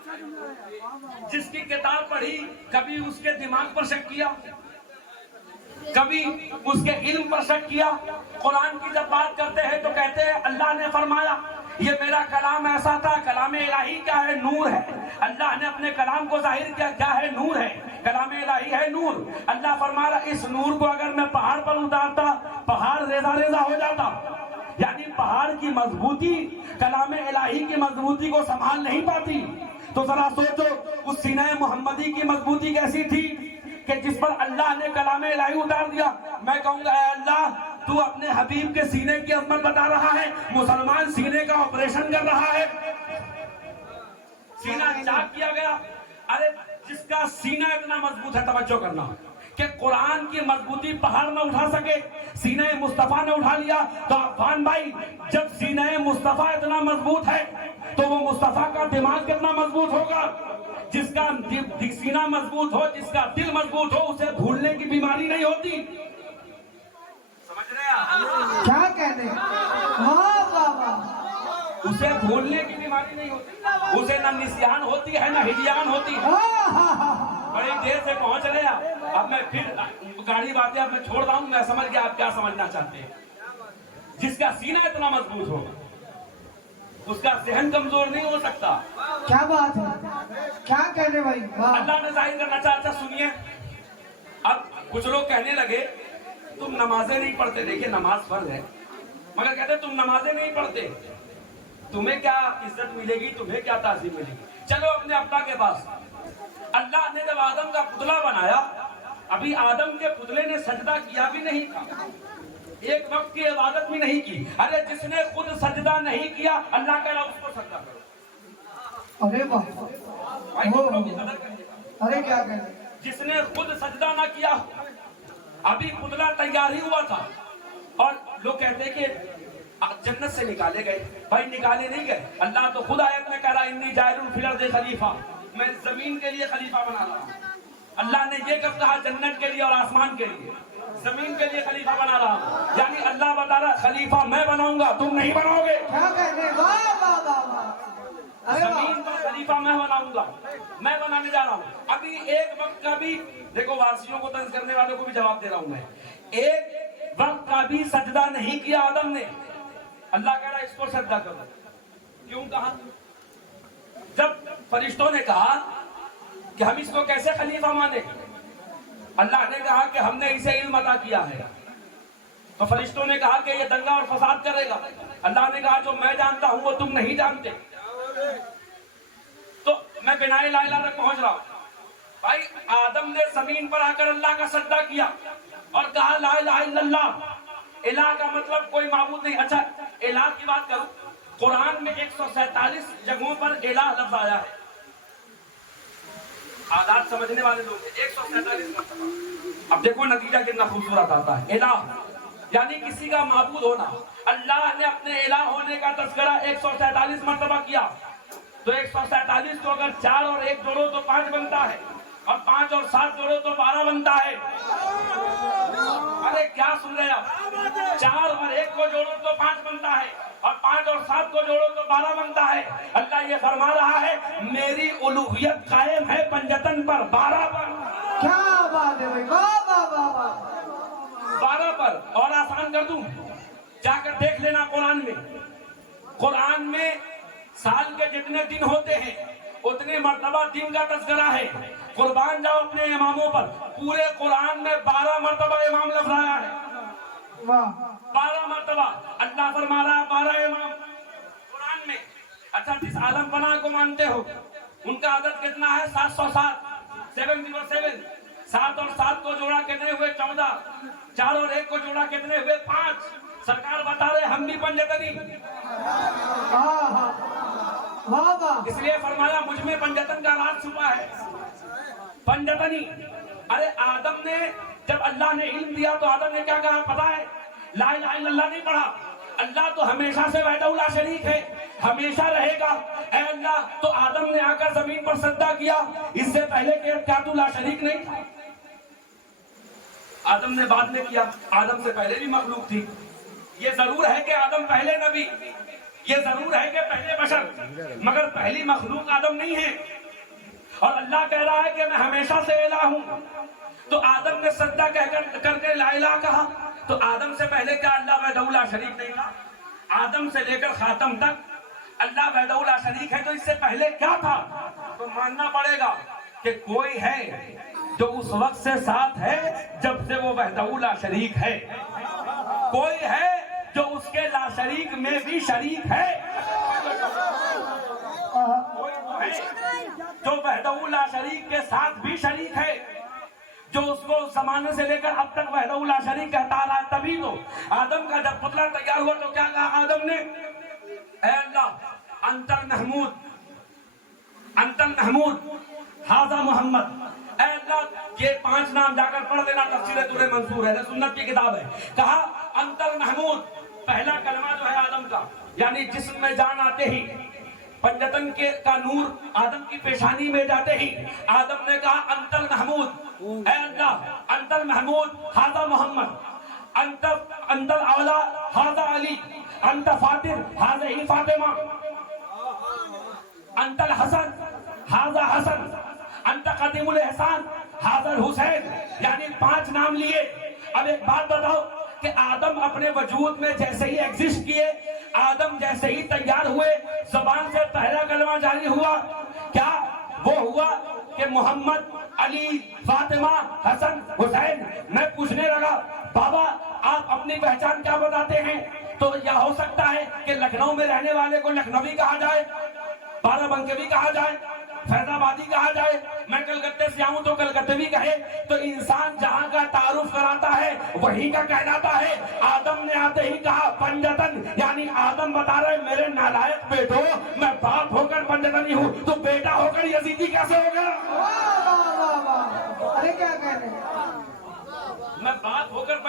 جس کی کتاب پڑھی کبھی اس کے دماغ پر شک کیا، کبھی اس کے علم پر شک کیا. قرآن کی جب بات کرتے ہیں تو کہتے ہیں اللہ نے فرمایا یہ میرا کلام ایسا تھا. کلام الہی کیا ہے؟ نور ہے. اللہ نے اپنے کلام کو ظاہر کیا، کیا ہے؟ نور ہے. کلام الہی ہے نور. اللہ فرما رہا اس نور کو اگر میں پہاڑ پر اتارتا پہاڑ ریزہ ریزہ ہو جاتا. یعنی پہاڑ کی مضبوطی کلام الہی کی مضبوطی کو سنبھال نہیں پاتی. تو ذرا سوچو اس سینہ محمدی کی مضبوطی کیسی تھی کہ جس پر اللہ نے کلام الہی اتار دیا. میں کہوں گا اے اللہ تو اپنے حبیب کے سینے کی عظمت بتا رہا ہے، مسلمان سینے کا آپریشن کر رہا ہے، سینہ چاک کیا گیا. ارے جس کا سینہ اتنا مضبوط ہے، توجہ کرنا کہ قرآن کی مضبوطی پہاڑ نہ اٹھا سکے، سینہ مصطفیٰ نے اٹھا لیا. تو عفان بھائی جب سینہ مصطفیٰ اتنا مضبوط ہے تو وہ مصطفیٰ کا دماغ کتنا مضبوط ہوگا. جس کا سینہ مضبوط ہو، جس کا دل مضبوط ہو، اسے بھولنے کی بیماری نہیں ہوتی. سمجھ رہے آپ کیا کہہ رہے ہیں؟ اسے بھولنے کی بیماری نہیں ہوتی، اسے نہ نسیان ہوتی ہے نہ ہلیان ہوتی ہے. بڑی دیر سے پہنچ رہے ہیں. اب میں پھر گاڑی باتیں اب میں چھوڑ رہا ہوں. میں سمجھ گیا آپ کیا سمجھنا چاہتے ہیں. جس کا سینہ اتنا مضبوط ہو اس کا ذہن کمزور نہیں ہو سکتا. کیا بات ہے، کیا کہہ رہے بھائی؟ اللہ نے ظاہر کرنا چاہتا. سنیے اب کچھ لوگ کہنے لگے تم نمازیں نہیں پڑھتے. دیکھیے نماز فرض ہے مگر کہتے تم نمازیں نہیں پڑھتے، تمہیں کیا عزت ملے گی، تمہیں کیا تعظیم ملے گی. چلو اپنے ابا کے پاس. اللہ نے جب آدم کا پتلا بنایا ابھی آدم کے پتلے نے سجدہ کیا بھی نہیں تھا، ایک وقت کی عبادت بھی نہیں کی. ارے جس نے خود سجدہ نہیں کیا اللہ کہہ رہا اس کو سجدہ کرو. ارے بابا، ارے کیا کہہ رہے ہیں؟ جس نے خود سجدہ نہ کیا، ابھی پتلا تیار ہی ہوا تھا اور لوگ کہتے ہیں کہ جنت سے نکالے گئے. بھائی نکالے نہیں گئے، اللہ تو خود آیت میں کہہ رہا انی جاعل فی الارض خلیفہ، میں زمین کے لیے خلیفہ بنا رہا ہوں. اللہ نے یہ کب کہا؟ جنت کے لیے اور آسمان کے لیے. زمین کے لیے خلیفہ بنا رہا ہوں، یعنی اللہ بتا رہا خلیفہ میں بناؤں گا، تم نہیں بناؤ گے. کیا کہتے ہیں؟ واہ واہ واہ واہ. ارے واہ. زمین پر خلیفہ میں بناؤں گا، میں بنانے جا رہا ہوں. ابھی ایک وقت کا بھی دیکھو، وارثیوں کو طنز کرنے والوں کو بھی جواب دے رہا ہوں میں. ایک وقت کا بھی سجدہ نہیں کیا آدم نے. اللہ کہہ رہا ہے اس کو سجدہ کرو. کیوں کہا؟ جب فرشتوں نے کہا کہ ہم اس کو کیسے خلیفہ مانے، اللہ نے کہا کہ ہم نے اسے علم عطا کیا ہے. تو فرشتوں نے کہا کہ یہ دنگا اور فساد کرے گا. اللہ نے کہا جو میں جانتا ہوں وہ تم نہیں جانتے. تو میں بنا لا الہ تک پہنچ رہا ہوں. بھائی آدم نے زمین پر آ کر اللہ کا سجدہ کیا اور کہا لا الہ الا اللہ. الہ کا مطلب کوئی معبود نہیں. اچھا الہ کی بات کروں، قرآن میں 147 جگہوں پر الہ لفظ آیا ہے. آدات سمجھنے والے لوگ 147 مرتبہ. اب دیکھو نتیجہ کتنا خوبصورت آتا ہے. الہ یعنی کسی کا معبود ہونا. اللہ نے اپنے الہ ہونے کا تذکرہ 147 مرتبہ کیا. تو 147 کو اگر 4 اور 1 جوڑو تو 5 بنتا ہے، اور 5 اور 7 جوڑو تو 12 بنتا ہے. ارے کیا سن رہے آپ؟ 4 اور 1 کو جوڑو تو 5 بنتا ہے، اور 5 اور 7 کو جوڑو تو 12 بنتا ہے. اللہ یہ فرما رہا ہے میری الوہیت قائم ہے پنجتن پر، 12 پر. کیا بات ہے بھائی. واہ واہ واہ واہ. 12 پر. اور آسان کر دوں، جا کر دیکھ لینا قرآن میں. قرآن میں سال کے جتنے دن ہوتے ہیں اتنے مرتبہ دن کا تذکرہ ہے. قربان جاؤ اپنے اماموں پر. پورے قرآن میں 12 مرتبہ امام لفظ آیا ہے. واہ. 12 مرتبہ اللہ فرما رہا ہے 12 امام قرآن میں. اچھا جس عالم پناہ کو مانتے ہو ان کا عدد کتنا ہے؟ 707. 707. 7 اور 7 کو جوڑا کتنے ہوئے؟ 14. 4 اور 1 کو جوڑا کتنے ہوئے؟ 5. سرکار بتا رہے ہم بھی پنجتنی. واہ واہ. اس لیے فرمایا مجھ میں پنجتن کا راز چھپا ہے. پنجتنی. ارے آدم نے جب اللہ نے علم دیا تو آدم نے کیا کہا پتا ہے؟ لا الہ الا اللہ نہیں پڑھا. اللہ تو ہمیشہ سے وحدہ لا شریک ہے، ہمیشہ رہے گا. اے اللہ، تو آدم نے آ کر زمین پر سجدہ کیا. اس سے پہلے کہ کیا تو لا شریک نہیں تھا؟ آدم نے بعد میں کیا. آدم سے پہلے بھی مخلوق تھی. یہ ضرور ہے کہ آدم پہلے نبی، یہ ضرور ہے کہ پہلے بشر، مگر پہلی مخلوق آدم نہیں ہے. اور اللہ کہہ رہا ہے کہ میں ہمیشہ سے الہ ہوں. تو آدم نے سجدہ کر کے لا الہ کہا. تو آدم سے پہلے کیا اللہ وحدہ لا شریک نہیں تھا؟ آدم سے لے کر خاتم تک اللہ وحدہ لا شریک ہے. تو اس سے پہلے کیا تھا؟ تو ماننا پڑے گا کہ کوئی ہے جو اس وقت سے ساتھ ہے جب سے وہ وحدہ لا شریک ہے. کوئی ہے جو اس کے لا شریک میں بھی شریک ہے. کوئی تو ہے جو وحدہ لا شریک کے ساتھ بھی شریک ہے، جو اس کو اس زمانے سے لے کر اب تک وحدہ لا شریک کہتا رہا ہے. تبھی تو آدم کا جب پتلا تیار ہوا تو کیا کہا آدم نے؟ اے اللہ انت المحمود، انت المحمود ھذا محمد. اے اللہ یہ 5 نام جا کر پڑھ دینا، تفسیر در منصور ہے، سنت کی کتاب ہے. کہا انت المحمود. پہلا کلمہ جو ہے آدم کا، یعنی جسم میں جان آتے ہی پنجتن کا نور آدم کی پیشانی میں جاتے ہی آدم نے کہا انت المحمود. اے اللہ انت المحمود ھذا محمد، انت الاعلی ھذا علی، انت فاطر ھذہ فاطمہ، انت الحسن ھذا حسن، انت قدیم الاحسان ھذا الحسین. یعنی 5 نام لیے. اب ایک بات بتاؤ کہ آدم اپنے وجود میں جیسے ہی ایگزسٹ کیے، آدم جیسے ہی تیار ہوئے، زبان سے پہلا کلمہ جاری ہوا. کیا وہ ہوا کہ محمد، علی، فاطمہ، حسن، حسین؟ میں پوچھنے لگا بابا آپ اپنی پہچان کیا بتاتے ہیں؟ تو یا ہو سکتا ہے کہ لکھنؤ میں رہنے والے کو لکھنوی کہا جائے، بارہ بنکے بھی کہا جائے، فیض آبادی کہا جائے. میں کلکتے سے آؤں تو کلکتے بھی کہے. تو انسان جہاں کا تعارف کراتا ہے وہی کا کہلاتا ہے. آدم نے آتے ہی کہا پنجتن، یعنی آدم بتا رہے میرے نالائق بیٹو، میں باپ ہو کر پنجتنی ہوں تو بیٹا ہو کر یزیدی کیسے ہوگا؟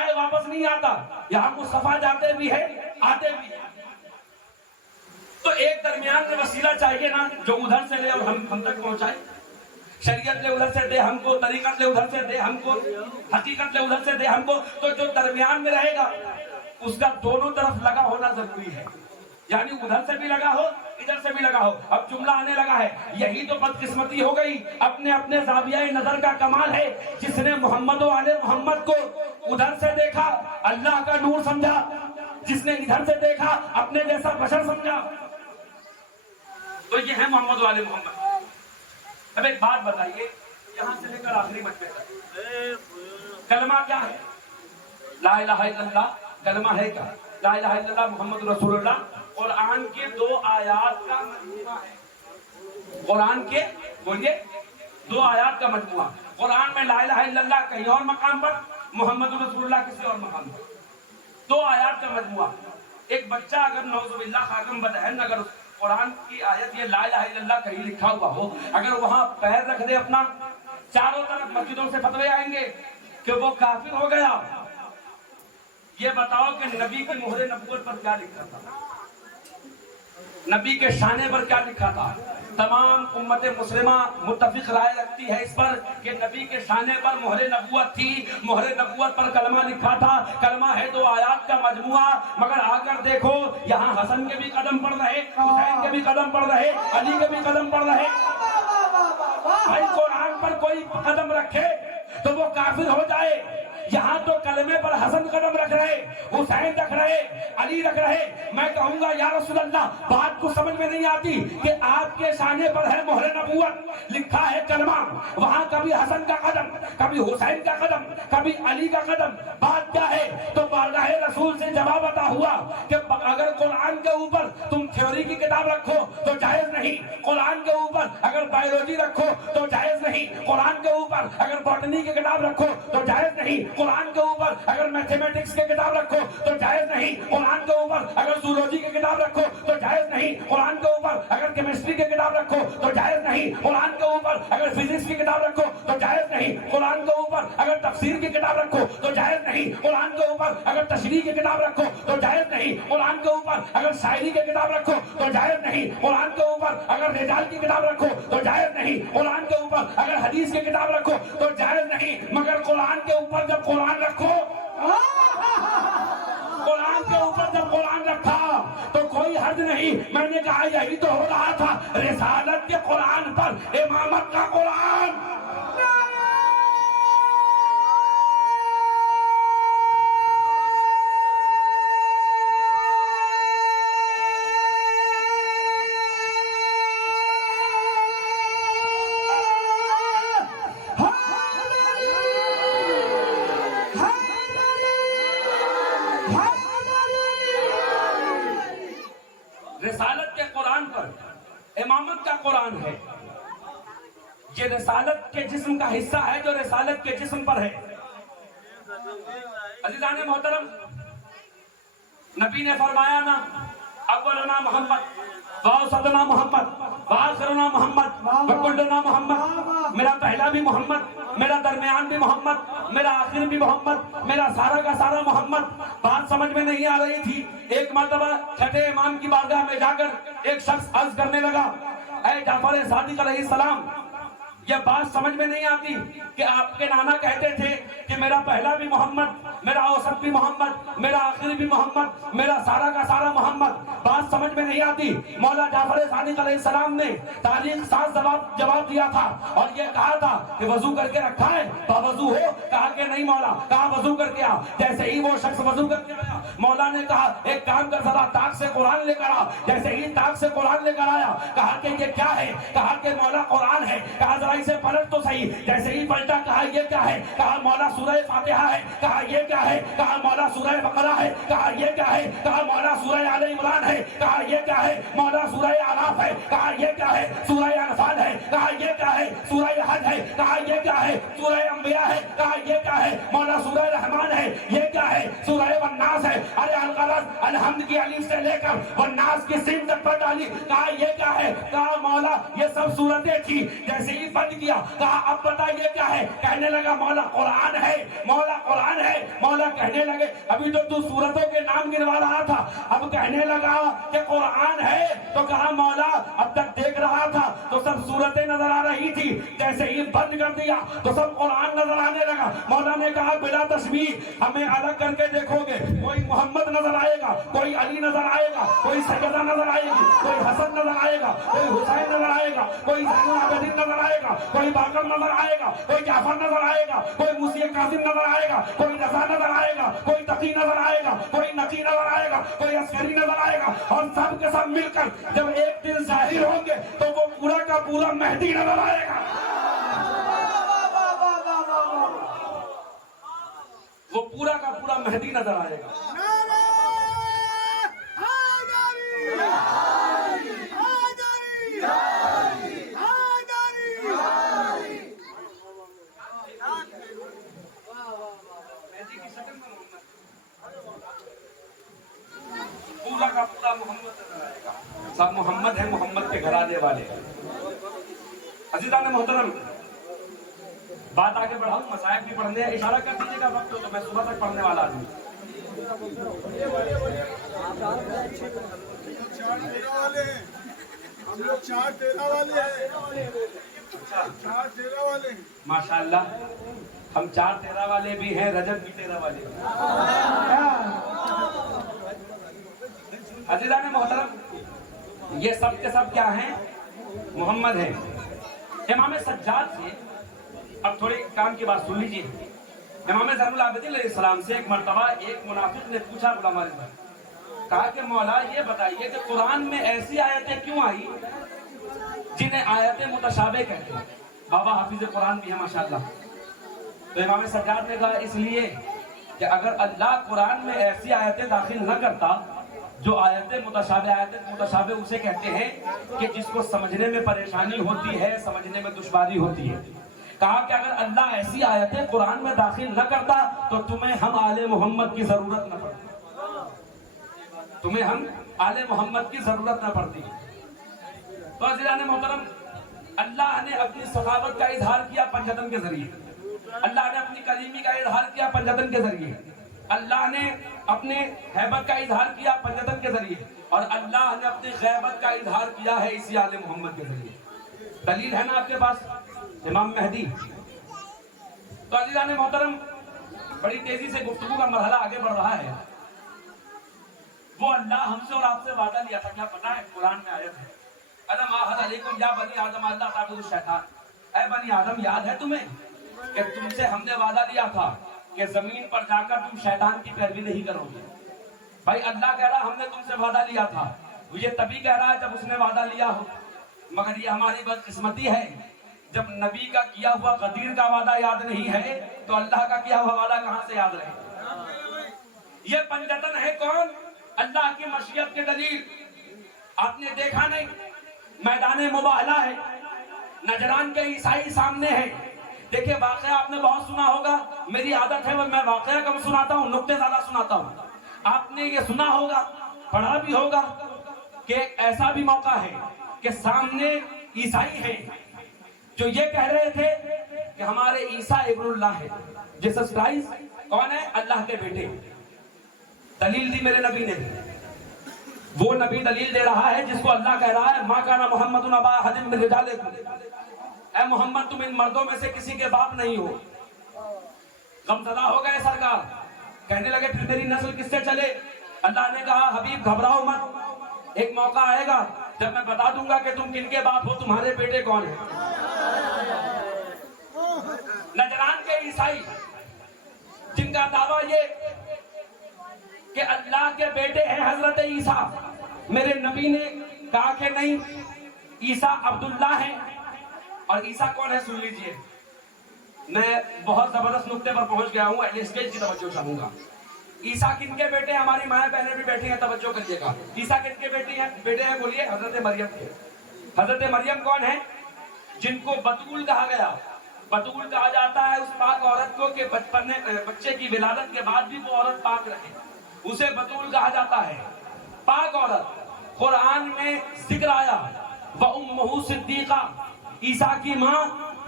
جائے واپس نہیں آتا، یہاں مصطفیٰ جاتے بھی ہے آتے بھی ہے۔ تو ایک درمیان میں وسیلہ چاہیے نا، جو ادھر سے لے اور ہم تک پہنچائے۔ شریعت لے ادھر سے دے ہم کو، طریقت لے ادھر سے دے ہم کو، حقیقت لے ادھر سے دے ہم کو، تو جو درمیان میں رہے گا اس کا دونوں طرف لگا ہونا ضروری ہے، یعنی ادھر سے بھی لگا ہو ادھر سے بھی لگا ہو۔ اب جملہ آنے لگا ہے، یہی تو بدقسمتی ہو گئی، اپنے اپنے زاویہ نظر کا کمال ہے۔ جس نے محمد و آل محمد کو ادھر سے دیکھا اللہ کا نور سمجھا، جس نے ادھر سے دیکھا اپنے جیسا بشر سمجھا۔ تو یہ ہے محمد و آل محمد۔ اب ایک بات بتائیے، یہاں سے لے کر آخری مجمع تک کلمہ کیا ہے؟ لا الہ الا اللہ کلمہ ہے کیا؟ لا الہ الا اللہ محمد رسول اللہ قرآن کے 2 آیات کا مجموعہ ہے۔ قرآن کے بولیے 2 آیات کا مجموعہ۔ قرآن میں لا الہ الا اللہ کہیں اور مقام پر، محمد رسول اللہ کسی اور مقام پر، 2 آیات کا مجموعہ۔ ایک بچہ اگر نعوذ باللہ خاکم بدہن اگر قرآن کی آیت یہ لا الہ الا اللہ کہیں لکھا ہوا ہو، اگر وہاں پیر رکھ دے اپنا، چاروں طرف مسجدوں سے فتوے آئیں گے کہ وہ کافر ہو گیا۔ یہ بتاؤ کہ نبی کی مہر نبوت پر کیا لکھا تھا، نبی کے شانے پر کیا لکھا تھا؟ تمام امت مسلمہ متفق رائے رکھتی ہے اس پر کہ نبی کے شانے پر مہر نبوت تھی، مہر نبوت پر کلمہ لکھا تھا۔ کلمہ ہے 2 آیات کا مجموعہ، مگر آ کر دیکھو یہاں حسن کے بھی قدم پڑ رہے، حسین کے بھی قدم پڑ رہے، علی کے بھی قدم پڑ رہے۔ بھائی قرآن پر کوئی قدم رکھے تو وہ کافر ہو جائے۔ یہاں تو کلمے پر حسن قدم رکھ رہے، حسین رکھ رہے، علی رکھ رہے۔ میں کہوں گا یا رسول اللہ بات کو سمجھ میں نہیں آتی کہ آپ کے شانے پر ہے مہر نبوت، لکھا ہے کلمہ، وہاں کبھی حسن کا قدم، کبھی حسین کا قدم، کبھی علی کا قدم، بات کیا ہے؟ تو بارگاہ رسول سے جواب عطا ہوا کہ اگر قرآن کے اوپر تم تھیوری کی کتاب رکھو تو جائز نہیں، قرآن کے اوپر اگر بایولوجی رکھو تو جائز نہیں، قرآن کے اوپر اگر باٹنی کی کتاب رکھو تو جائز نہیں، قرآن کے اوپر اگر میتھمیٹکس کی کتاب رکھو تو جائز نہیں، قرآن کے اوپر اگر زولوجی کی کتاب رکھو تو جائز نہیں، قرآن کے اوپر اگر کیمسٹری کی کتاب رکھو تو جائز نہیں، قرآن کے اوپر اگر فزکس کی کتاب رکھو تو جائز نہیں، قرآن کے اوپر اگر تفسیر کی کتاب رکھو تو جائز نہیں، قرآن کے اوپر اگر تشریح کی کتاب رکھو تو جائز نہیں، قرآن کے اوپر اگر شاعری کی کتاب رکھو تو جائز نہیں، قرآن کے اوپر اگر رجال کی کتاب رکھو تو جائز نہیں، قرآن کے اوپر اگر حدیث کی کتاب رکھو تو جائز نہیں، مگر قرآن کے اوپر جب قرآن رکھو، قرآن کے اوپر جب قرآن رکھا تو کوئی حد نہیں۔ میں نے کہا یہی تو ہو رہا تھا رسالت کے قرآن پر امامت کا قرآن۔ رسالت کے قرآن پر امامت کا قرآن ہے، یہ رسالت کے جسم کا حصہ ہے جو رسالت کے جسم پر ہے۔ عزیزان محترم، نبی نے فرمایا نا اولنا محمد واوسطنا محمد وآخرنا محمد وکلنا محمد، میرا پہلا بھی محمد، میرا درمیان بھی محمد، میرا آخر بھی محمد، میرا سارا کا سارا محمد۔ بات سمجھ میں نہیں آ رہی تھی، ایک مرتبہ چھٹے امام کی بارگاہ میں جا کر ایک شخص عرض کرنے لگا، اے جعفر صادق علیہ السلام، یہ بات سمجھ میں نہیں آتی کہ آپ کے نانا کہتے تھے کہ میرا پہلا بھی محمد، میرا اوسط بھی محمد، میرا آخر بھی محمد، میرا سارا کا سارا محمد۔ بات سمجھ میں نہیں آتی۔ مولا جعفر صادق علیہ السلام نے تعلیق ساز جواب دیا تھا اور یہ کہا تھا کہ وضو کر کے رکھا ہے، باوضو ہو؟ کہا کہ نہیں مولا، کہا وضو کر کے آ۔ جیسے ہی وہ شخص وضو کر کے آیا، مولا نے کہا ایک کام کر ذرا تاک سے قرآن لے کر آ۔ جیسے ہی تاک سے قرآن لے کر آیا، کہا کہ یہ کیا ہے؟ کہا کہ مولا قرآن ہے۔ کہا ذرا اسے پلٹ تو صحیح۔ جیسے ہی پلٹا، کہا یہ کیا ہے؟ کہا مولا سورہ فاتحہ ہے۔ کہا یہ کیا ہے؟ کہا مولا سورہ بقرہ ہے۔ کہا یہ کیا ہے؟ کہا مولا سورہ آل عمران ہے۔ کہا یہ کیا ہے؟ مولا سورہ اعراف ہے۔ کہا یہ کیا ہے؟ سورہ انفال ہے۔ کہا یہ کیا ہے؟ سورہ حج ہے۔ کہا یہ کیا ہے؟ سورہ انبیاء ہے۔ کہا یہ کیا ہے؟ مولا سورہ رحمان ہے۔ یہ کیا ہے؟ سورہ والناس ہے۔ ارے الغرض الحمد کی الف سے لے کر والناس کی سین تک پر ڈالی۔ کہا یہ کیا ہے؟ کہا مولا یہ سب صورتیں تھی۔ جیسے ہی بند کیا، کہا اب بتا یہ کیا ہے؟ کہنے لگا مولا قرآن ہے، مولا قرآن ہے۔ مولا کہنے کہنے لگے ابھی تو سورتوں کے نام گنوا رہا تھا، اب کہنے لگا کہ قرآن ہے، تو کہا مولا اب تک دیکھ رہا تھا تو سب سورتیں نظر آ رہی تھی، جیسے ہی بند کر دیا تو سب قرآن نظر آنے لگا۔ مولا نے کہا بلا تشبیہ ہمیں الگ کر کے دیکھو گے، کوئی محمد نظر آئے گا، کوئی علی نظر آئے گا، کوئی سیدہ نظر آئے گی، کوئی حسن نظر آئے گا، کوئی حسین نظر آئے گا، کوئی زین العابدین نظر آئے گا، کوئی باقر نظر آئے گا، کوئی جعفر نظر آئے گا، کوئی موسی کاظم نظر آئے گا، کوئی رضا نظر آئے گا، کوئی تقی نظر آئے گا، کوئی نقی نظر آئے گا، کوئی عسکری نظر آئے گا، اور سب کے سب مل کر جب ایک دن ظاہر ہوں گے تو وہ پورا کا پورا مہدی نظر آئے گا، وہ پورا کا پورا مہدی نظر آئے گا۔ پورا کا پورا محمد نظر آئے گا، سب محمد ہیں، محمد کے گھرانے والے۔ عزیزان محترم، بات آگے بڑھاؤں، مصائب بھی پڑھنے ہیں، اشارہ کر دیجیے گا وقت ہو تو میں صبح تک پڑھنے والا آدمی۔ ہم لوگ 4-13 والے ہیں، 4-13 والے ہیں ماشاءاللہ، ہم 4-13 والے بھی ہیں، رجب بھی 13 والے ہیں۔ عزیزان محترم، یہ سب کے سب کیا ہیں؟ محمد ہیں۔ امام سجاد سے اب تھوڑے کام کی بات سن لیجیے۔ امام زین العابدین علیہ السلام سے ایک مرتبہ ایک منافق نے پوچھا علماء نے، کہا کہ مولا یہ بتائیے کہ قرآن میں ایسی آیتیں کیوں آئی جنہیں آیتیں متشابہ کہتے ہیں؟ بابا حافظ قرآن بھی ہے ماشاءاللہ۔ تو امام سجاد نے کہا اس لیے کہ اگر اللہ قرآن میں ایسی آیتیں داخل نہ کرتا جو آیتیں متشابہ اسے کہتے ہیں کہ جس کو سمجھنے میں پریشانی ہوتی ہے، سمجھنے میں دشواری ہوتی ہے۔ کہا کہ اگر اللہ ایسی آیتیں قرآن میں داخل نہ کرتا تو تمہیں ہم آل محمد کی ضرورت نہ پڑتی، تمہیں ہم آل محمد کی ضرورت نہ پڑتی۔ تو عزیزان محترم، اللہ نے اپنی سخاوت کا اظہار کیا پنجتن کے ذریعے، اللہ نے اپنی کلیمی کا اظہار کیا پنجتن کے ذریعے، اللہ نے اپنے ہیبت کا اظہار کیا پنجتن کے ذریعے، اور اللہ نے اپنی غیبت کا اظہار کیا ہے اسی آل محمد کے ذریعے۔ دلیل ہے نا آپ کے پاس؟ امام مہدی۔ تو عزیزان محترم، بڑی تیزی سے گفتگو کا مرحلہ آگے بڑھ رہا ہے۔ وہ اللہ ہم سے اور آپ سے وعدہ لیا تھا، کیا پتا ہے؟ قرآن میں آیت ہے، الم اعہد علیکم یا بنی آدم اللہ تعبدوا الشیطان، اے بنی آدم یاد ہے تمہیں کہ تم سے ہم نے وعدہ لیا تھا کہ زمین پر جا کر تم شیطان کی پیروی نہیں کرو گے۔ بھائی اللہ کہہ رہا ہم نے تم سے وعدہ لیا تھا، یہ تبھی کہہ رہا ہے جب اس نے وعدہ لیا ہو، مگر یہ ہماری بدقسمتی ہے جب نبی کا کیا ہوا غدیر کا وعدہ یاد نہیں ہے تو اللہ کا کیا ہوا وعدہ کہاں سے یاد رہے؟ یہ پنجتن ہے کون؟ اللہ کی مشیت کے دلیل۔ آپ نے دیکھا نہیں، میدان مباہلہ ہے، نجران کے عیسائی سامنے ہیں۔ دیکھیں واقعہ آپ نے بہت سنا ہوگا، میری عادت ہے میں واقعہ کم سناتا ہوں، نکتے زیادہ سناتا ہوں۔ آپ نے یہ سنا ہوگا، پڑھا بھی ہوگا کہ ایسا بھی موقع ہے کہ سامنے عیسائی ہیں جو یہ کہہ رہے تھے کہ ہمارے عیسیٰ ابن اللہ ہے، جیسس کرائسٹ کون ہے؟ اللہ کے بیٹے۔ دلیل دی میرے نبی نے، وہ نبی دلیل دے رہا ہے جس کو اللہ کہہ رہا ہے ما کان محمد ابا احد من رجالکم، اے محمد تم ان مردوں میں سے کسی کے باپ نہیں ہو۔ غمزدہ ہو گئے سرکار، کہنے لگے پھر میری نسل کس سے چلے؟ اللہ نے کہا حبیب گھبراؤ مت، ایک موقع آئے گا جب میں بتا دوں گا کہ تم کن کے باپ ہو، تمہارے بیٹے کون ہیں۔ نجران کے عیسائی جن کا دعویٰ یہ کہ اللہ کے بیٹے ہیں حضرت عیسیٰ، میرے نبی نے کہا کہ نہیں، عیسیٰ عبداللہ ہیں۔ اور عیسیٰ کون ہے سن لیجئے، میں بہت زبردست نقطے پر پہنچ گیا ہوں، ایٹ اسٹیج کی توجہ چاہوں گا۔ عیسیٰ کن کے بیٹے ہیں؟ ہماری مائیں بہنیں بھی بیٹھی ہیں، توجہ کریے گا۔ عیسیٰ کن کے بیٹے ہیں بولیے؟ حضرت مریم کے۔ حضرت مریم کون ہے؟ جن کو بتول کہا گیا۔ بتول کہا جاتا ہے اس پاک عورت کو کہ بچے کی ولادت کے بعد بھی وہ عورت پاک رہے، اسے بتول کہا جاتا ہے، پاک عورت۔ قرآن میں ذکر آیا وَأُمُّهُ صِدِّيقَةٌ، عیسیٰ کی ماں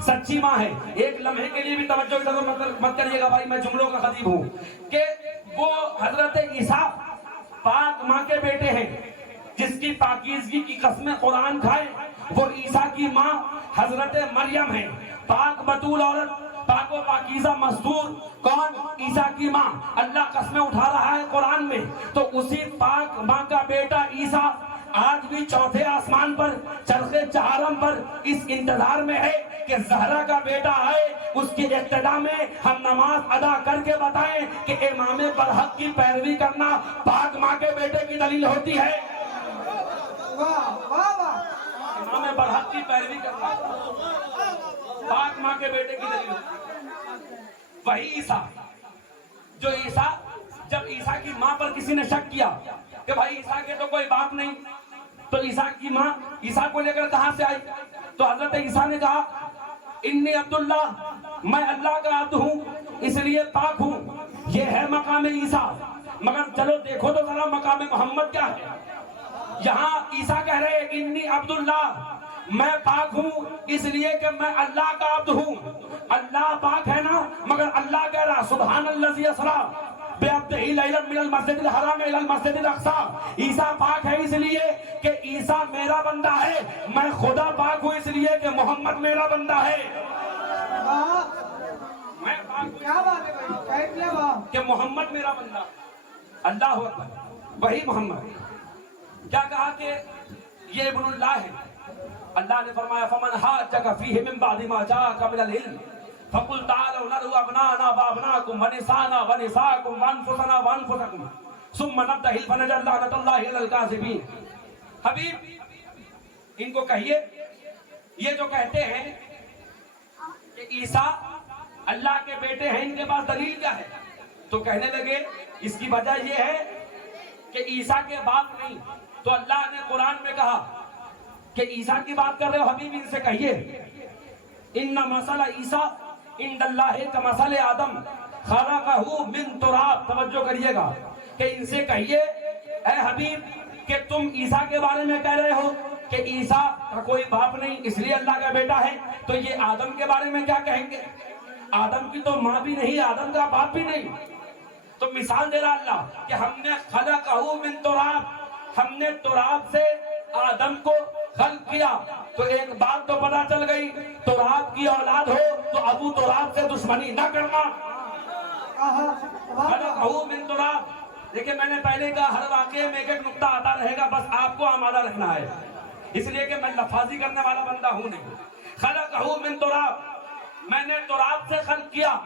سچی ماں ہے. ایک لمحے کے لیے بھی توجہ ادھر مت کریے گا بھائی, میں جملوں کا خطیب ہوں, کہ وہ حضرت عیسیٰ پاک ماں کے بیٹے ہیں جس کی پاکیزگی کی قسمیں قرآن کھائے. وہ عیسیٰ کی ماں حضرت مریم ہے, پاک بطول عورت, پاک و پاکیزہ مستور. کون؟ عیسیٰ کی ماں. اللہ قسمیں اٹھا رہا ہے قرآن میں. تو اسی پاک ماں کا بیٹا عیسیٰ آج بھی چوتھے آسمان پر, چرخ چہارم پر اس انتظار میں ہے کہ زہرا کا بیٹا آئے, اس کی ابتدا میں ہم نماز ادا کر کے بتائیں کہ امام برحق کی پیروی کرنا پاک ماں کے بیٹے کی دلیل ہوتی ہے. واہ واہ واہ. امام برحق کی پیروی کرنا پاک ماں کے بیٹے کی دلیل ہوتی ہے. وہی عیسیٰ, جو عیسیٰ, جب عیسیٰ کی ماں پر کسی نے شک کیا کہ بھائی عیسیٰ کے تو کوئی باپ نہیں, تو عیسیٰ کی ماں عیسیٰ کو لے کر کہاں سے آئی؟ تو حضرت عیسیٰ نے کہا انی عبداللہ, میں اللہ کا عبد ہوں اس لیے پاک ہوں. یہ ہے مقام عیسیٰ. مگر چلو دیکھو تو ذرا مقام محمد کیا ہے. یہاں عیسیٰ کہہ رہے ہیں انی عبداللہ, میں پاک ہوں اس لیے کہ میں اللہ کا عبد ہوں. اللہ پاک ہے نا, مگر اللہ کہہ رہا سبحان الذی اسریٰ بعبدہ لیلا من المسجد الحرام الی المسجد الاقصی. عیسیٰ پاک ہے اس لیے کہ عیسیٰ میرا بندہ ہے, میں خدا پاک ہوں اس لیے کہ محمد میرا بندہ ہے. میں پاک ہوں کیا بات ہے بھائی, کہہ دیا واہ. کہ محمد میرا بندہ. اللہ اکبر. وہی محمد کیا کہا کہ یہ ابن اللہ ہے. اللہ نے فرمایا فمن حاجک فیہ من بعد ما جاءک من العلم فقل تعالوا ندعو ابناءنا وابناءکم ونساءنا ونساءکم وانفسنا وانفسکم ثم نبتہل فنجعل لعنۃ اللہ علی الکاذبین. حبیب ان کو کہیے, یہ جو کہتے ہیں کہ عیسیٰ اللہ کے بیٹے ہیں, ان کے پاس دلیل کیا ہے؟ تو کہنے لگے اس کی وجہ یہ ہے کہ عیسیٰ کے باپ نہیں. تو اللہ نے قرآن میں کہا کہ عیسیٰ کی بات کر رہے ہو, حبیب ان سے کہیے ان مثل عیسیٰ عند اللہ کمثل آدم خلقہ من تراب. توجہ کریے گا کہ ان سے کہیے اے حبیب کہ تم عیسیٰ کے بارے میں کہہ رہے ہو کہ عیسیٰ کا کوئی باپ نہیں اس لیے اللہ کا بیٹا ہے, تو یہ آدم کے بارے میں کیا کہیں گے؟ آدم کی تو ماں بھی نہیں, آدم کا باپ بھی نہیں. تو مثال دے رہا اللہ کہ ہم نے خلقہ من تراب, ہم نے تراب سے آدم کو خلق کیا. تو ایک بات تو پتہ چل گئی, تراب کی اولاد ہو تو ابو تراب سے دشمنی نہ کرنا. خلقہ من تراب. دیکھیں میں نے پہلے کہا ہر واقعے میں ایک ایک نقطہ آتا رہے گا, بس آپ کو آمادہ رہنا ہے, اس لیے کہ میں لفاظی کرنے والا بندہ ہوں نہیں. خلقہ من تراب, میں نے تراب سے خلق کیا.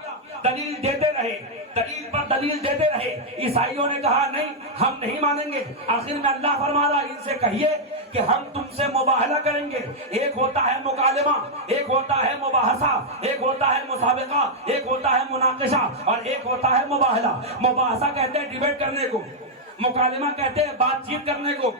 دلیل دیتے رہے, دلیل پر دلیل دیتے رہے. عیسائیوں نے کہا نہیں ہم نہیں مانیں گے. آخر میں اللہ فرما رہا ان سے کہیے کہ ہم تم سے مباہلہ کریں گے. ایک ہوتا ہے مکالمہ, ایک ہوتا ہے مباحثہ, ایک ہوتا ہے مسابقہ, ایک ہوتا ہے مناقشہ, اور ایک ہوتا ہے مباہلہ. مباحثہ کہتے ہیں ڈیبیٹ کرنے کو, مکالمہ کہتے ہیں بات چیت کرنے کو,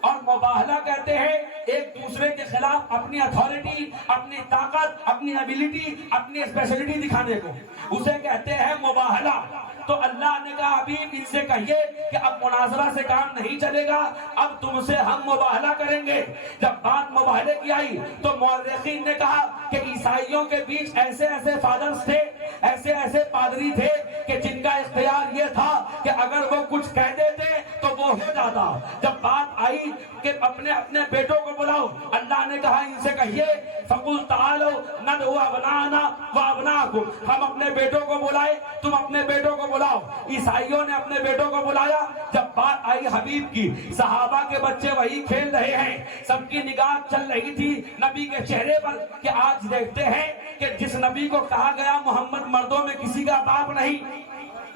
اور مباہلہ کہتے ہیں ایک دوسرے کے خلاف اپنی اتھارٹی, اپنی طاقت, اپنی ایبیلٹی, اپنی اسپیشلٹی دکھانے کو, اسے کہتے ہیں مباہلہ. تو اللہ نے کہا حبیب ان سے کہیے کہ اب مناظرہ سے کام نہیں چلے گا, اب تم سے ہم مباہلہ کریں گے. جب بات مباہلے کی آئی تو مورخین نے کہا کہ عیسائیوں کے بیچ ایسے ایسے فادرز تھے, ایسے ایسے پادری تھے کہ جن کا اختیار یہ تھا کہ اگر وہ کچھ کہہ دیتے تو وہ ہو جاتا. جب بات آئی کہ اپنے اپنے بیٹوں کو بلاؤ, اللہ نے کہا ان سے کہیے فقل تعالوا ندعو ابناءنا وابناءکم, ہم اپنے بیٹوں کو بلائے, تم اپنے بیٹوں کو بلاؤ. عیسائیوں نے اپنے بیٹوں کو بلایا. جب بات آئی حبیب کی, صحابہ کے بچے وہی کھیل رہے ہیں, سب کی نگاہ چل رہی تھی نبی کے چہرے پر کہ آج دیکھتے ہیں کہ جس نبی کو کہا گیا محمد مردوں میں کسی کا باپ نہیں,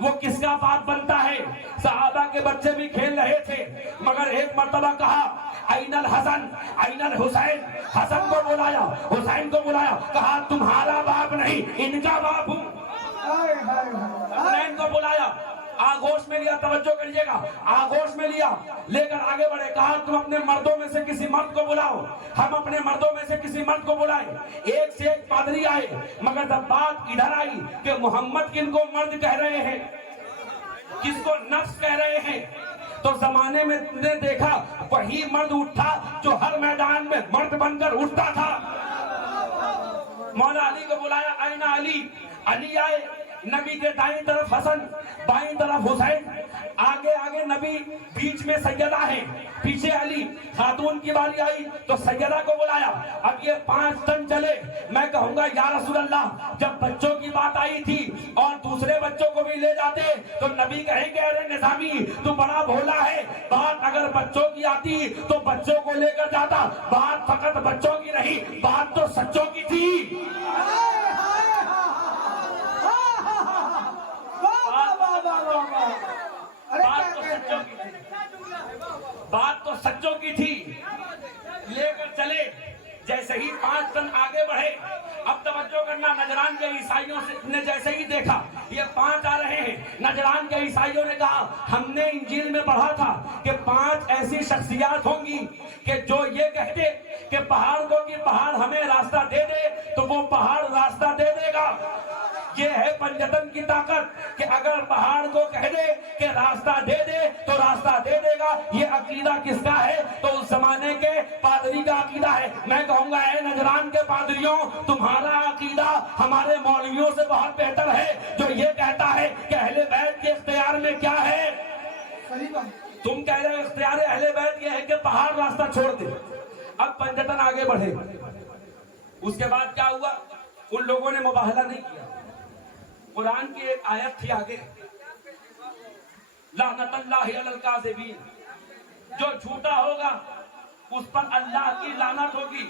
وہ کس کا باپ بنتا ہے. صحابہ کے بچے بھی کھیل رہے تھے, مگر ایک مرتبہ کہا این الحسن این الحسین, حسن کو بلایا, حسین کو بلایا, کہا تمہارا باپ نہیں ان کا باپ ہوں. حسین کو بلایا, آغوش میں لیا, توجہ کریے گا, آغوش میں لیا, لے کر آگے بڑھے, کہا تم اپنے مردوں میں سے کسی مرد کو بلاؤ. ہم اپنے مردوں میں سے کسی مرد کو بلائے. ایک سے ایک پادری آئے, مگر جب بات ادھر آئی کہ محمد کن کو مرد کہہ رہے ہیں, کس کو نفس کہہ رہے ہیں, تو زمانے میں نے دیکھا وہی مرد اٹھا جو ہر میدان میں مرد بن کر اٹھتا تھا. مولا علی کو بلایا، اینا علی، علی آئے، نبی کے دائیں طرف حسن، بائیں طرف حسین، آگے آگے نبی، بیچ میں سیدہ ہیں، پیچھے علی، خاتون کی باری آئی تو سیدہ کو بلایا۔ اب یہ 5 تن چلے، میں کہوں گا یا رسول اللہ جب بچوں کی بات آئی تھی اور دوسرے بچوں کو بھی لے جاتے تو نبی کہیں گے ارے نظامی تو بڑا بھولا ہے، بات اگر بچوں کی آتی تو بچوں کو لے کر جاتا، بات فقط بچوں کی رہی، بات تو سچوں کی تھی۔ بات تو سچوں کی تھی، لے کر چلے۔ جیسے ہی 5 تن آگے بڑھے، اب توجہ کرنا، نجران کے عیسائیوں نے جیسے ہی دیکھا یہ 5 آ رہے ہیں، نجران کے عیسائیوں نے کہا ہم نے انجیل میں پڑھا تھا کہ 5 ایسی شخصیات ہوں گی کہ جو یہ کہتے کہ پہاڑ کو کہ پہاڑ ہمیں راستہ دے دے تو وہ پہاڑ راستہ دے دے گا۔ یہ ہے پنجتن کی طاقت کہ اگر پہاڑ کو کہہ دے کہ راستہ دے دے تو راستہ دے دے گا۔ یہ عقیدہ کس کا ہے؟ تو اس زمانے کے پادری کا عقیدہ ہے۔ میں کہوں گا اے نجران کے پادریوں، تمہارا عقیدہ ہمارے مولویوں سے بہت بہتر ہے جو یہ کہتا ہے کہ اہل بیت کے اختیار میں کیا ہے۔ تم کہہ رہے ہو اختیار اہل بیت یہ ہے کہ پہاڑ راستہ چھوڑ دے۔ اب پنجتن آگے بڑھے، اس کے بعد کیا ہوا؟ ان لوگوں نے مباہلہ نہیں کیا۔ قرآن کی ایک آیت تھی آگے، لعنت اللہ علی الکاذبین، جو جھوٹا ہوگا اس پر اللہ کی لعنت ہوگی،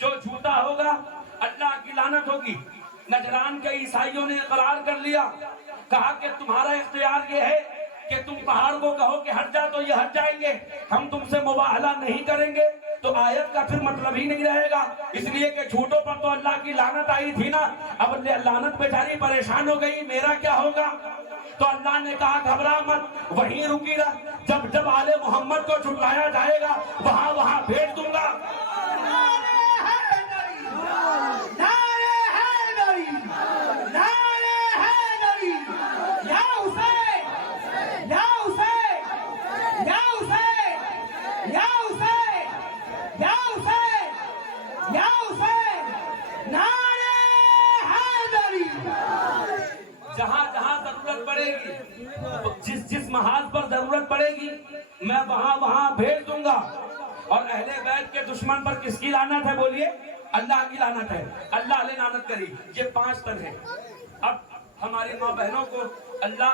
جو جھوٹا ہوگا اللہ کی لعنت ہوگی۔ نجران کے عیسائیوں نے اقرار کر لیا، کہا کہ تمہارا اختیار یہ ہے کہ تم پہاڑ کو کہو کہ ہٹ جا تو یہ ہٹ جائیں گے، ہم تم سے مباہلہ نہیں کریں گے۔ تو آیت کا پھر مطلب ہی نہیں رہے گا، اس لیے کہ جھوٹوں پر تو اللہ کی لعنت آئی تھی نا، اب لعنت بیچاری پریشان ہو گئی، میرا کیا ہوگا؟ تو اللہ نے کہا گھبرا مت، وہیں رکی رہ، جب جب آل محمد کو جھٹلایا جائے گا وہاں وہاں بھیج دوں گا۔ جہاں جہاں ضرورت پڑے گی، جس محاذ پر ضرورت پڑے گی میں وہاں وہاں بھیج دوں گا۔ اور اہل بیت کے دشمن پر کس کی لعنت ہے بولیے؟ اللہ کی لعنت ہے، اللہ علیہ لعنت کری۔ یہ 5 تن ہیں۔ اب ہماری ماں بہنوں کو اللہ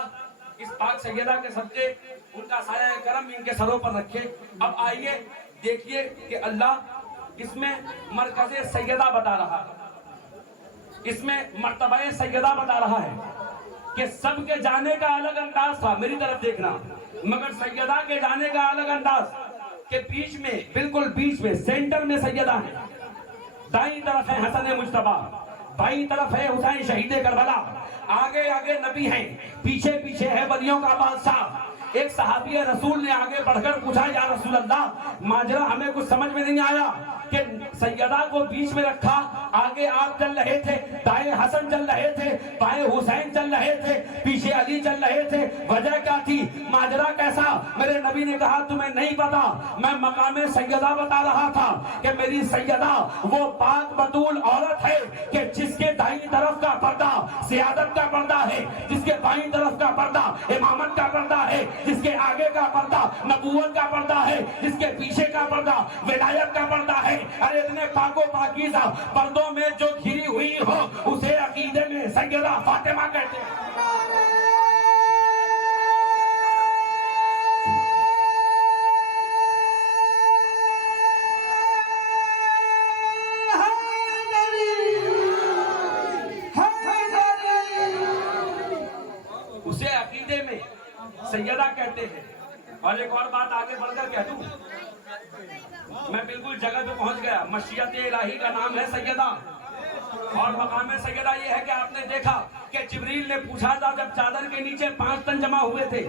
اس پاک سیدہ کے صدقے ان کا سایہ کرم ان کے سروں پر رکھے۔ اب آئیے دیکھیے کہ اللہ اس میں مرکز سیدہ بتا رہا ہے، اس میں مرتبہ سیدہ بتا رہا ہے کہ سب کے جانے کا الگ انداز تھا، میری طرف دیکھنا، مگر سیدہ کے جانے کا الگ انداز کہ بیچ میں، بالکل بیچ میں، سینٹر میں سیدہ ہے، دائیں طرف ہے حسن مجتبیٰ، بائیں طرف ہے حسین شہید کربلا، آگے آگے نبی ہیں، پیچھے پیچھے ہے ولیوں کا بادشاہ۔ ایک صحابی رسول نے آگے بڑھ کر پوچھا یا رسول اللہ ماجرا ہمیں کچھ سمجھ میں نہیں آیا کہ سیدہ کو بیچ میں رکھا، آگے آپ چل رہے تھے، دائیں حسن چل رہے تھے، بائیں حسین چل رہے تھے، پیچھے علی چل رہے تھے، وجہ کیا تھی؟ ماجرا کیسا؟ میرے نبی نے کہا تمہیں نہیں پتا، میں مقام سیدہ بتا رہا تھا کہ میری سیدہ وہ پاک بطول عورت ہے کہ جس کے دائیں طرف کا پردہ سیادت کا پردہ ہے، جس کے بائیں طرف کا پردہ امامت کا پردہ ہے، جس کے آگے کا پردہ نبوت کا پردہ ہے، جس کے پیچھے کا پردہ ولایت کا پردہ ہے۔ ارے اتنے پاک و پاکیزہ پردوں میں جو گھری ہوئی ہو اسے عقیدے میں سیدہ فاطمہ کہتے ہیں۔ اسے عقیدے میں سیدہ کہتے ہیں۔ اور ایک اور بات آگے بڑھ کر کہہ دوں، میں بالکل جگہ پہ پہنچ گیا، مشیت الہی کا نام ہے سیدہ، اور مقام سیدہ یہ ہے کہ آپ نے دیکھا کہ جبریل نے پوچھا تھا جب چادر کے نیچے 5 تن جمع ہوئے تھے،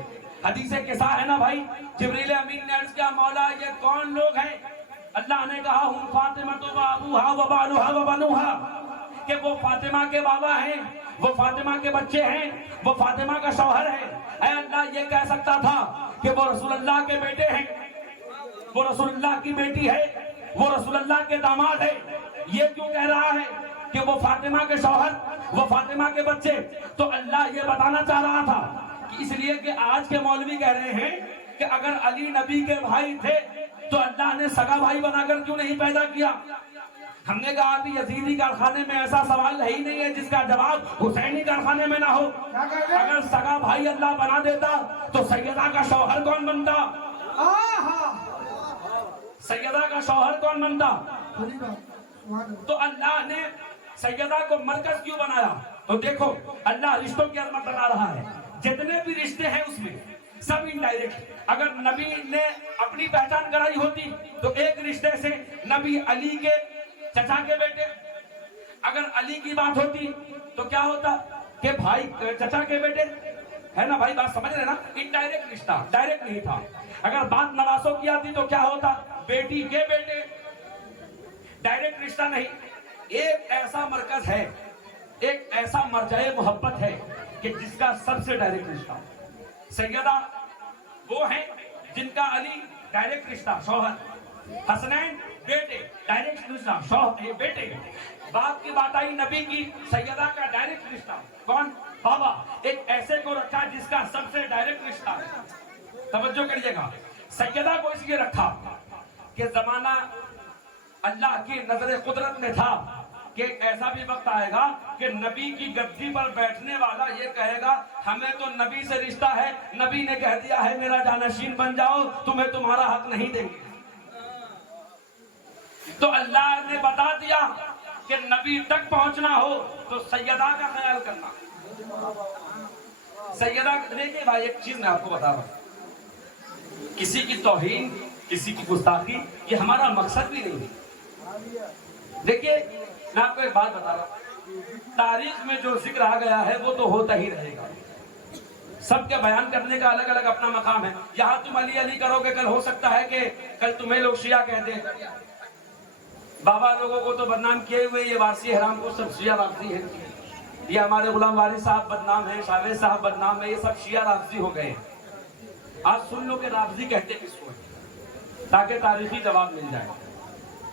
حدیث قصہ ہے نا بھائی، جبریل امین نے عرض کیا مولا یہ کون لوگ ہیں؟ اللہ نے کہا ہم فاطمہ و ابوہا و بالوہا و بنوہا، کہ وہ فاطمہ کے بابا ہیں، وہ فاطمہ کے بچے ہیں، وہ فاطمہ کا شوہر ہے۔ اے اللہ یہ کہہ سکتا تھا کہ وہ رسول اللہ کے بیٹے ہیں، وہ رسول اللہ کی بیٹی ہے، وہ رسول اللہ کے داماد ہے۔ یہ کیوں کہہ رہا ہے کہ وہ فاطمہ کے شوہر، وہ فاطمہ کے بچے. تو اللہ یہ بتانا چاہ رہا تھا کہ اس لیے کہ آج کے مولوی کہہ رہے ہیں کہ اگر علی نبی کے بھائی تھے تو اللہ نے سگا بھائی بنا کر کیوں نہیں پیدا کیا؟ ہم نے کہا ابھی یزیدی کارخانے میں ایسا سوال ہی نہیں ہے جس کا جواب حسینی کارخانے میں نہ ہو. اگر سگا بھائی اللہ بنا دیتا تو سیدہ کا شوہر کون بنتا؟ سیدہ کا شوہر کون بنتا؟ تو اللہ نے سیدہ کو مرکز کیوں بنایا؟ تو دیکھو اللہ رشتوں کی عظمت بتا رہا ہے. جتنے بھی رشتے ہیں اس میں سب انڈائریکٹ. اگر نبی نے اپنی پہچان کرائی ہوتی تو ایک رشتے سے نبی علی کے چچا کے بیٹے. اگر علی کی بات ہوتی تو کیا ہوتا کہ بھائی چچا کے بیٹے ہے نا. بھائی بات سمجھ رہے نا؟ انڈائریکٹ رشتہ، ڈائریکٹ نہیں تھا. اگر بات نواسوں کی آتی تو کیا ہوتا؟ بیٹی کے بیٹے. ڈائریکٹ رشتہ نہیں. ایک ایسا مرکز ہے، ایک ایسا مرجع محبت ہے کہ جس کا سب سے ڈائریکٹ رشتہ. سیدہ وہ ہیں جن کا علی ڈائریکٹ رشتہ شوہر، حسنین بیٹے ڈائریکٹ رشتہ شوہر بیٹے. باپ کی بات آئی نبی کی، سیدہ کا ڈائریکٹ رشتہ کون؟ بابا. ایک ایسے کو رکھا جس کا سب سے ڈائریکٹ رشتہ ہے. توجہ کریے گا. سیدہ کو اس لیے رکھا کہ زمانہ اللہ کی نظر قدرت میں تھا کہ ایسا بھی وقت آئے گا کہ نبی کی گدی پر بیٹھنے والا یہ کہے گا ہمیں تو نبی سے رشتہ ہے، نبی نے کہہ دیا ہے میرا جانشین بن جاؤ، تمہیں تمہارا حق نہیں دیں گے. تو اللہ نے بتا دیا کہ نبی تک پہنچنا ہو تو سیدہ کا خیال کرنا. سیدہ دیکھیے بھائی ایک چیز میں آپ کو بتا رہا ہوں، کسی کی توہین، کسی کی گستاخی یہ ہمارا مقصد بھی نہیں ہے. دیکھیے میں آپ کو ایک بات بتا رہا ہوں، تاریخ میں جو ذکر آ گیا ہے وہ تو ہوتا ہی رہے گا. سب کے بیان کرنے کا الگ الگ اپنا مقام ہے. یہاں تم علی علی کرو گے، کل ہو سکتا ہے کہ کل تمہیں لوگ شیعہ کہتے ہیں. بابا لوگوں کو تو بدنام کیے ہوئے یہ وارثی حرام کو سب شیعہ رافضی ہیں. یہ ہمارے غلام وارث صاحب بدنام ہیں، شاویز صاحب بدنام ہیں، یہ سب شیعہ رافضی ہو گئے. آج سن لو کہ رافضی کہتے کس کو ہے تاکہ تاریخی جواب مل جائے.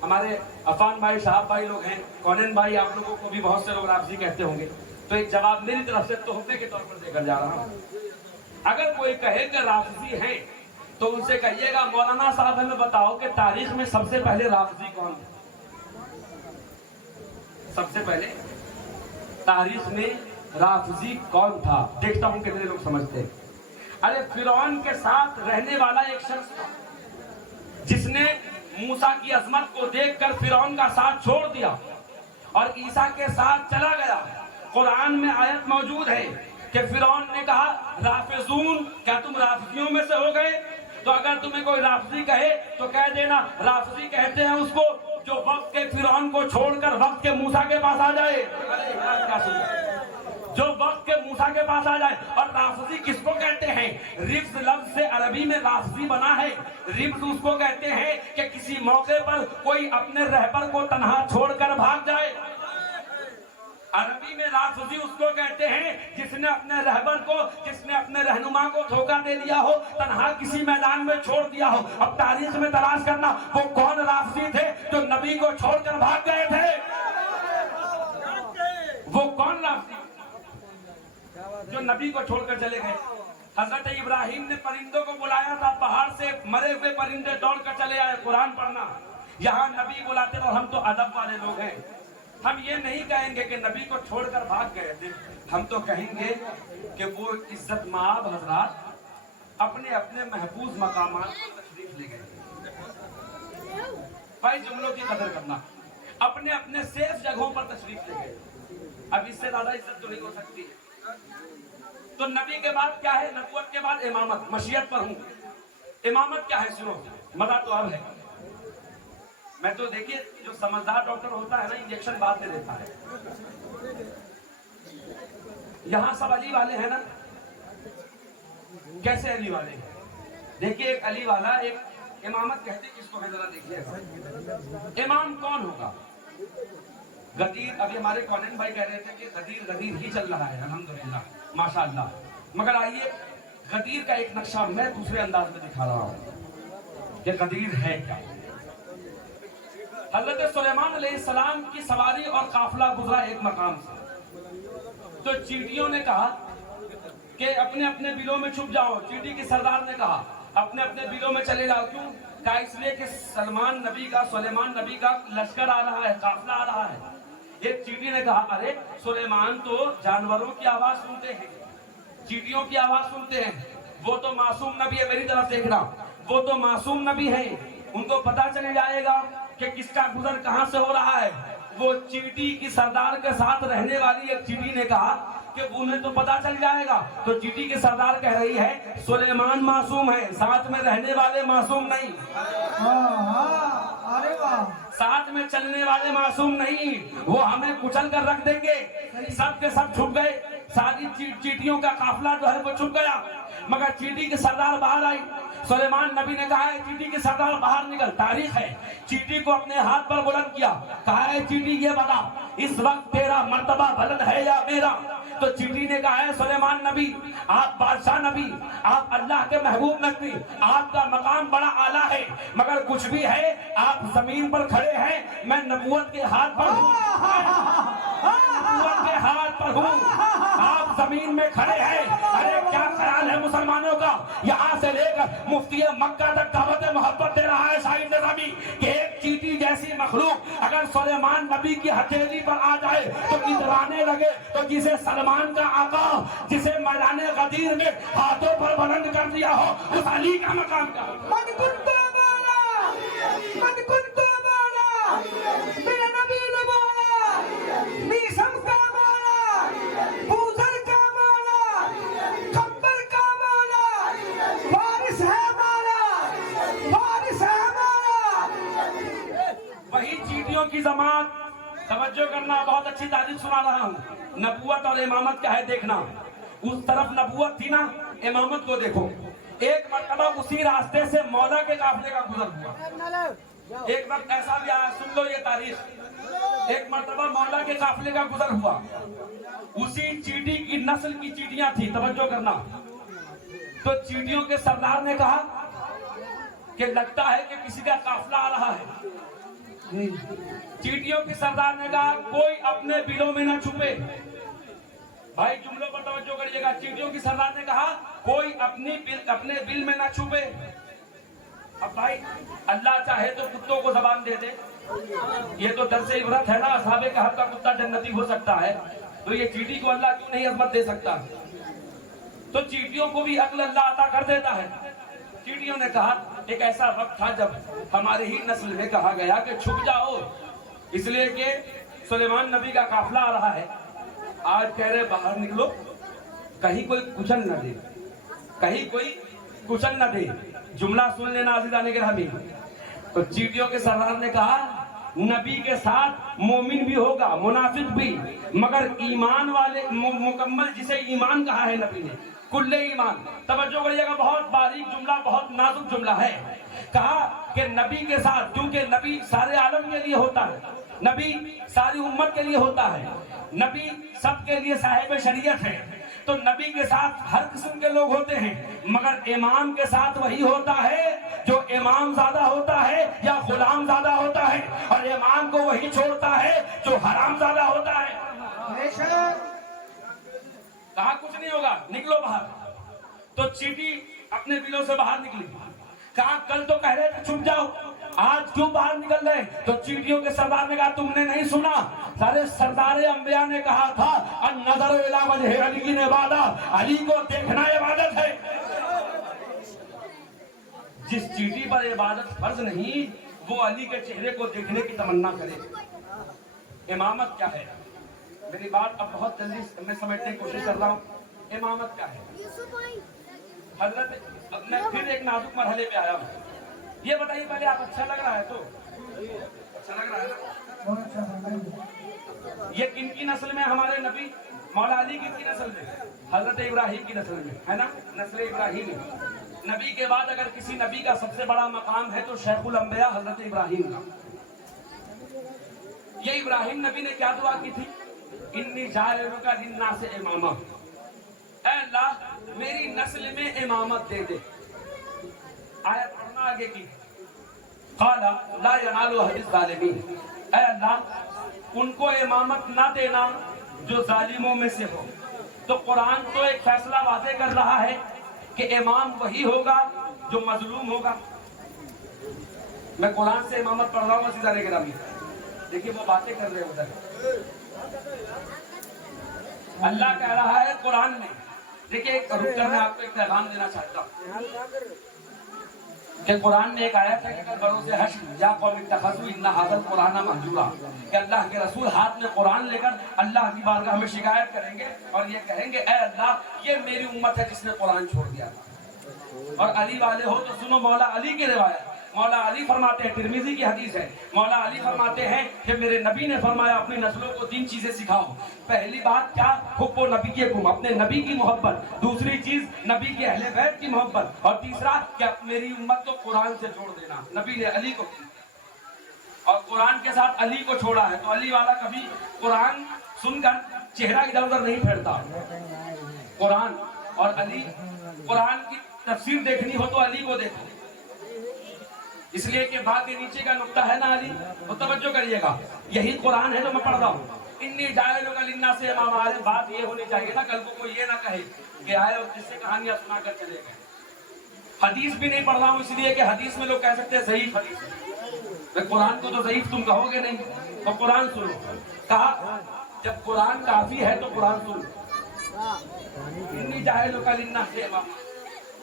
ہمارے عفان بھائی، شہاب بھائی لوگ ہیں، کونین بھائی، آپ لوگوں کو بھی بہت سے لوگ رافضی کہتے ہوں گے. تو ایک جواب میری طرف سے تحفے کے طور پر دے کر جا رہا ہوں. اگر کوئی کہے کہ رافضی ہیں تو ان سے کہیے گا مولانا صاحب ہمیں بتاؤ کہ تاریخ میں سب سے پہلے رافضی کون تھے؟ سب سے پہلے تاریخ میں رافضی کون تھا؟ دیکھتا ہوں کتنے لوگ سمجھتے ہیں. ارے فرعون کے ساتھ رہنے والا ایک شخص تھا جس نے موسیٰ کی عظمت کو دیکھ کر فرعون کا ساتھ چھوڑ دیا اور عیسیٰ کے ساتھ چلا گیا. قرآن میں آیت موجود ہے کہ فرعون نے کہا رافضون، کیا تم رافضیوں میں سے ہو گئے؟ تو اگر تمہیں کوئی رافضی کہے تو کہہ دینا رافضی کہتے ہیں اس کو جو وقت کے فرعون کو چھوڑ کر وقت کے موسیٰ کے پاس آ جائے. جو وقت کے موسیٰ کے پاس آ جائے. اور رافضی کس کو کہتے ہیں؟ رفض لفظ سے عربی میں رافضی بنا ہے. رفض اس کو کہتے ہیں کہ کسی موقع پر کوئی اپنے رہبر کو تنہا چھوڑ کر بھاگ جائے. عربی میں رافضی اس کو کہتے ہیں جس نے اپنے رہبر کو، جس نے اپنے رہنما کو دھوکہ دے دیا ہو، تنہا کسی میدان میں چھوڑ دیا ہو. اب تاریخ میں تلاش کرنا وہ کون رافضی تھے جو نبی کو چھوڑ کر بھاگ گئے تھے. وہ کون رافضی جو نبی کو چھوڑ کر چلے گئے؟ حضرت ابراہیم نے پرندوں کو بلایا تھا، پہاڑ سے مرے ہوئے پرندے دوڑ کر چلے آئے قرآن پڑھنا. یہاں نبی بلاتے اور ہم تو ادب والے لوگ ہیں. ہم یہ نہیں کہیں گے کہ نبی کو چھوڑ کر بھاگ گئے تھے، ہم تو کہیں گے کہ وہ عزت مآب حضرات اپنے اپنے محفوظ مقامات پر تشریف لے گئے. بھائی جملوں کی قدر کرنا، اپنے اپنے سیف جگہوں پر تشریف لے گئے. اب اس سے زیادہ عزت تو نہیں ہو سکتی. تو نبی کے بعد کیا ہے؟ نبوت کے بعد امامت. مشیت پر ہوں. امامت کیا ہے؟ سنو، مزہ تو اب ہے. میں تو دیکھیے جو سمجھدار ڈاکٹر ہوتا ہے نا انجیکشن بعد میں دیتا ہے. یہاں سب علی والے ہیں نا. کیسے علی والے؟ دیکھیے ایک علی والا، ایک امامت کہتے کس کو ہے ذرا دیکھیے. امام کون ہوگا؟ غدیر. ابھی ہمارے کونین بھائی کہہ رہے تھے کہ غدیر غدیر ہی چل رہا ہے الحمدللہ ماشاءاللہ. مگر آئیے غدیر کا ایک نقشہ میں دوسرے انداز میں دکھا رہا ہوں کہ غدیر ہے کیا. حضرت سلیمان علیہ السلام کی سواری اور قافلہ گزرا ایک مقام سے، تو چیٹیوں نے کہا کہ اپنے اپنے بلوں میں چھپ جاؤ. چیٹی کے سردار نے کہا اپنے اپنے بلوں میں چلے جاؤ. کیوں؟ کہا اس لیے کہ سلیمان نبی کا لشکر آ رہا ہے، قافلہ آ رہا ہے. ایک چیٹی نے کہا ارے سلیمان تو جانوروں کی آواز سنتے ہیں، چیٹیوں کی آواز سنتے ہیں، وہ تو معصوم نبی ہے. میری طرف دیکھنا، وہ تو معصوم نبی ہے، ان کو پتا چل جائے گا کہ کس کا گزر کہاں سے ہو رہا ہے. وہ چیٹی کی سردار کے ساتھ رہنے والی ایک چیٹی نے کہا کہ انہیں تو پتا چل جائے گا. تو چیٹی کی سردار کہہ رہی ہے سلیمان معصوم ہے، ساتھ میں رہنے والے معصوم نہیں، ارے واہ، ساتھ میں چلنے والے معصوم نہیں، وہ ہمیں کچل کر رکھ دیں گے. سب کے سب چھپ گئے، ساری چیٹیوں کا قافلہ جو ہے وہ چھپ گیا، مگر چیٹی کی سردار باہر آئی. سلیمان نبی نے کہا ہے چیٹی کی سردار باہر نکل. تاریخ ہے، چیٹی کو اپنے ہاتھ پر بلند کیا، کہا ہے چیٹی یہ بتا اس وقت تیرا مرتبہ بلند ہے یا میرا؟ تو چیٹی نے کہا ہے سلیمان نبی آپ بادشاہ نبی، آپ اللہ کے محبوب نبی، آپ کا مقام بڑا اعلیٰ ہے، مگر کچھ بھی ہے آپ زمین پر کھڑے ہیں، میں نبوت کے ہاتھ پر ہوں، نبوت کے ہاتھ پر ہوں، آپ زمین میں کھڑے ہیں. ارے کیا خیال ہے مسلمانوں کا؟ یہاں سے لے کر مفتی مکہ تک دعوت محبت دے رہا ہے شاہد نظامی کہ ایک چیٹی جیسی مخلوق اگر سلیمان نبی کی ہتھیلی پر آ جائے تو اترانے لگے، تو جسے سلمان کا آقا جسے میدان غدیر میں ہاتھوں پر بلند کر دیا ہو، اس علی کا مقام کیا ہو؟ من کنتو مولا، من کنتو مولا، میرے نبی نے بولا، میسم کا مولا، بوذر کا مولا، کمبر کا مولا، فارس ہے مولا، فارس ہے مولا. وہی چیٹیوں کی جماعت، توجہ کرنا، بہت اچھی تعریف سنا رہا ہوں. نبوت اور امامت کیا ہے دیکھنا. اس طرف نبوت تھی نا، امامت کو دیکھو. ایک مرتبہ اسی راستے سے مولا کے قافلے کا گزر ہوا. ایک وقت ایسا بھی آیا، سن لو یہ تاریخ، ایک مرتبہ مولا کے قافلے کا گزر ہوا. اسی چیٹی کی نسل کی چیٹیاں تھی، توجہ کرنا. تو چیٹیوں کے سردار نے کہا کہ لگتا ہے کہ کسی کا قافلہ آ رہا ہے. چیٹیوں کے سردار نے کہا کوئی اپنے بلوں میں نہ چھپے. بھائی جملوں پر توجہ کریے گا. چیٹیوں کی سردار نے کہا کوئی اپنے بل میں نہ چھپے. اب بھائی اللہ چاہے تو کتوں کو زبان دے دے، یہ تو درس عبرت ہے نا. اصحاب کہف کا کتا جنتی ہو سکتا ہے، تو یہ چیٹی کو اللہ کیوں نہیں عظمت دے سکتا؟ تو چیٹیوں کو بھی عقل اللہ عطا کر دیتا ہے. چیٹیوں نے کہا ایک ایسا وقت تھا جب ہمارے ہی نسل میں کہا گیا کہ چھپ جاؤ، اس لیے کہ سلیمان نبی کا قافلہ آ رہا ہے. آج کہہ رہے باہر نکلو، کہیں کوئی کچل نہ دے، کہیں کوئی کچل نہ دے. جملہ سن لینا عزیزان گرامی. تو چیٹیوں کے سردار نے کہا نبی کے ساتھ مومن بھی ہوگا، منافق بھی، مگر ایمان والے مکمل، جسے ایمان کہا ہے نبی نے، کل ایمان. توجہ کریے گا، بہت باریک جملہ، بہت نازک جملہ ہے. کہا کہ نبی کے ساتھ، کیونکہ نبی سارے عالم کے لیے ہوتا ہے، نبی ساری امت کے لیے ہوتا ہے، نبی سب کے لیے صاحب شریعت ہے. تو نبی کے ساتھ ہر قسم کے لوگ ہوتے ہیں، مگر امام کے ساتھ وہی ہوتا ہے جو امام زادہ ہوتا ہے یا غلام زادہ ہوتا ہے، اور امام کو وہی چھوڑتا ہے جو حرام زادہ ہوتا ہے. کہا کچھ نہیں ہوگا، نکلو باہر. تو چیٹی اپنے بلوں سے باہر نکلی. کہا کل تو کہہ رہے تھے چھپ جاؤ، آج کیوں باہر نکل رہے؟ تو چیٹیوں کے سردار نے کہا تم نے نہیں سنا، سارے سردار انبیاء نے کہا تھا النظر الی وجہ علی عبادت، علی کو دیکھنا عبادت ہے. جس چیٹی پر عبادت فرض نہیں، وہ علی کے چہرے کو دیکھنے کی تمنا کرے. امامت کیا ہے؟ میری بات اب بہت جلدی میں سمجھنے کی کوشش کر رہا ہوں. امامت کیا ہے؟ حضرت میں پھر ایک نازک مرحلے پہ آیا ہوں. یہ بتائیے پہلے آپ اچھا لگ رہا ہے تو اچھا لگ رہا ہے نا؟ یہ کن کی نسل میں ہمارے نبی مولا علی کن کی نسل میں؟ حضرت ابراہیم کی نسل میں ہے نا، نسل ابراہیم. نبی کے بعد اگر کسی نبی کا سب سے بڑا مقام ہے تو شیخ الانبیاء حضرت ابراہیم کا. یہ ابراہیم نبی نے کیا دعا کی تھی؟ انی جاعلک للناس اماما، اے اللہ میری نسل میں امامت دے دے. آیت پڑھنا آگے کی. قال لا ينال أحد الظالمین، اے اللہ ان کو امامت نہ دینا جو ظالموں میں سے ہو۔ تو قرآن تو ایک فیصلہ واضح کر رہا ہے کہ امام وہی ہوگا جو مظلوم ہوگا۔ میں قرآن سے امامت پڑھ رہا ہوں عزیزان گرامی، دیکھیے وہ باتیں کر رہے ہیں ادھر۔ اللہ کہہ رہا ہے قرآن میں، دیکھیے رک کر میں آپ کو ایک پیغام دینا چاہتا ہوں کہ قرآن میں ایک آیت ہے کہ بروز حشر یا قوم اتخذوا ان ھذا القرآن مہجورا، کہ اللہ کے رسول ہاتھ میں قرآن لے کر اللہ کی بارگاہ میں شکایت کریں گے اور یہ کہیں گے اے اللہ یہ میری امت ہے جس نے قرآن چھوڑ دیا تھا۔ اور علی والے ہو تو سنو مولا علی کی روایت۔ مولا علی فرماتے ہیں، ترمذی کی حدیث ہے، مولا علی فرماتے ہیں کہ میرے نبی نے فرمایا اپنی نسلوں کو 3 چیزیں سکھاؤ۔ پہلی بات کیا؟ حب و نبیکم، اپنے نبی کی محبت۔ دوسری چیز نبی کے اہل بیت کی محبت۔ اور تیسرا کہ میری امت کو قرآن سے جوڑ دینا۔ نبی نے علی کو کی اور قرآن کے ساتھ علی کو چھوڑا ہے، تو علی والا کبھی قرآن سن کر چہرہ ادھر ادھر نہیں پھیرتا۔ قرآن اور علی، قرآن کی تفسیر دیکھنی ہو تو علی کو دیکھو، اس لیے کہ بات کے نیچے کا نقطہ ہے نا علی، تو توجہ کریے گا، یہی قرآن ہے جو میں پڑھ رہا ہوں۔ انی جاعلک للناس اماما، بات یہ ہونی چاہیے نا کل کو کوئی یہ نہ کہے کہ آئے اور جس سے کہانیاں سنا کر چلے گئے۔ حدیث بھی نہیں پڑھ رہا ہوں اس لیے کہ حدیث میں لوگ کہہ سکتے ہیں ضعیف حدیث ہے، قرآن کو تو ضعیف تم کہو گے نہیں، تو قرآن سنو۔ کہا جب قرآن کافی ہے تو قرآن سنو۔ انی جاعلک للناس اماما،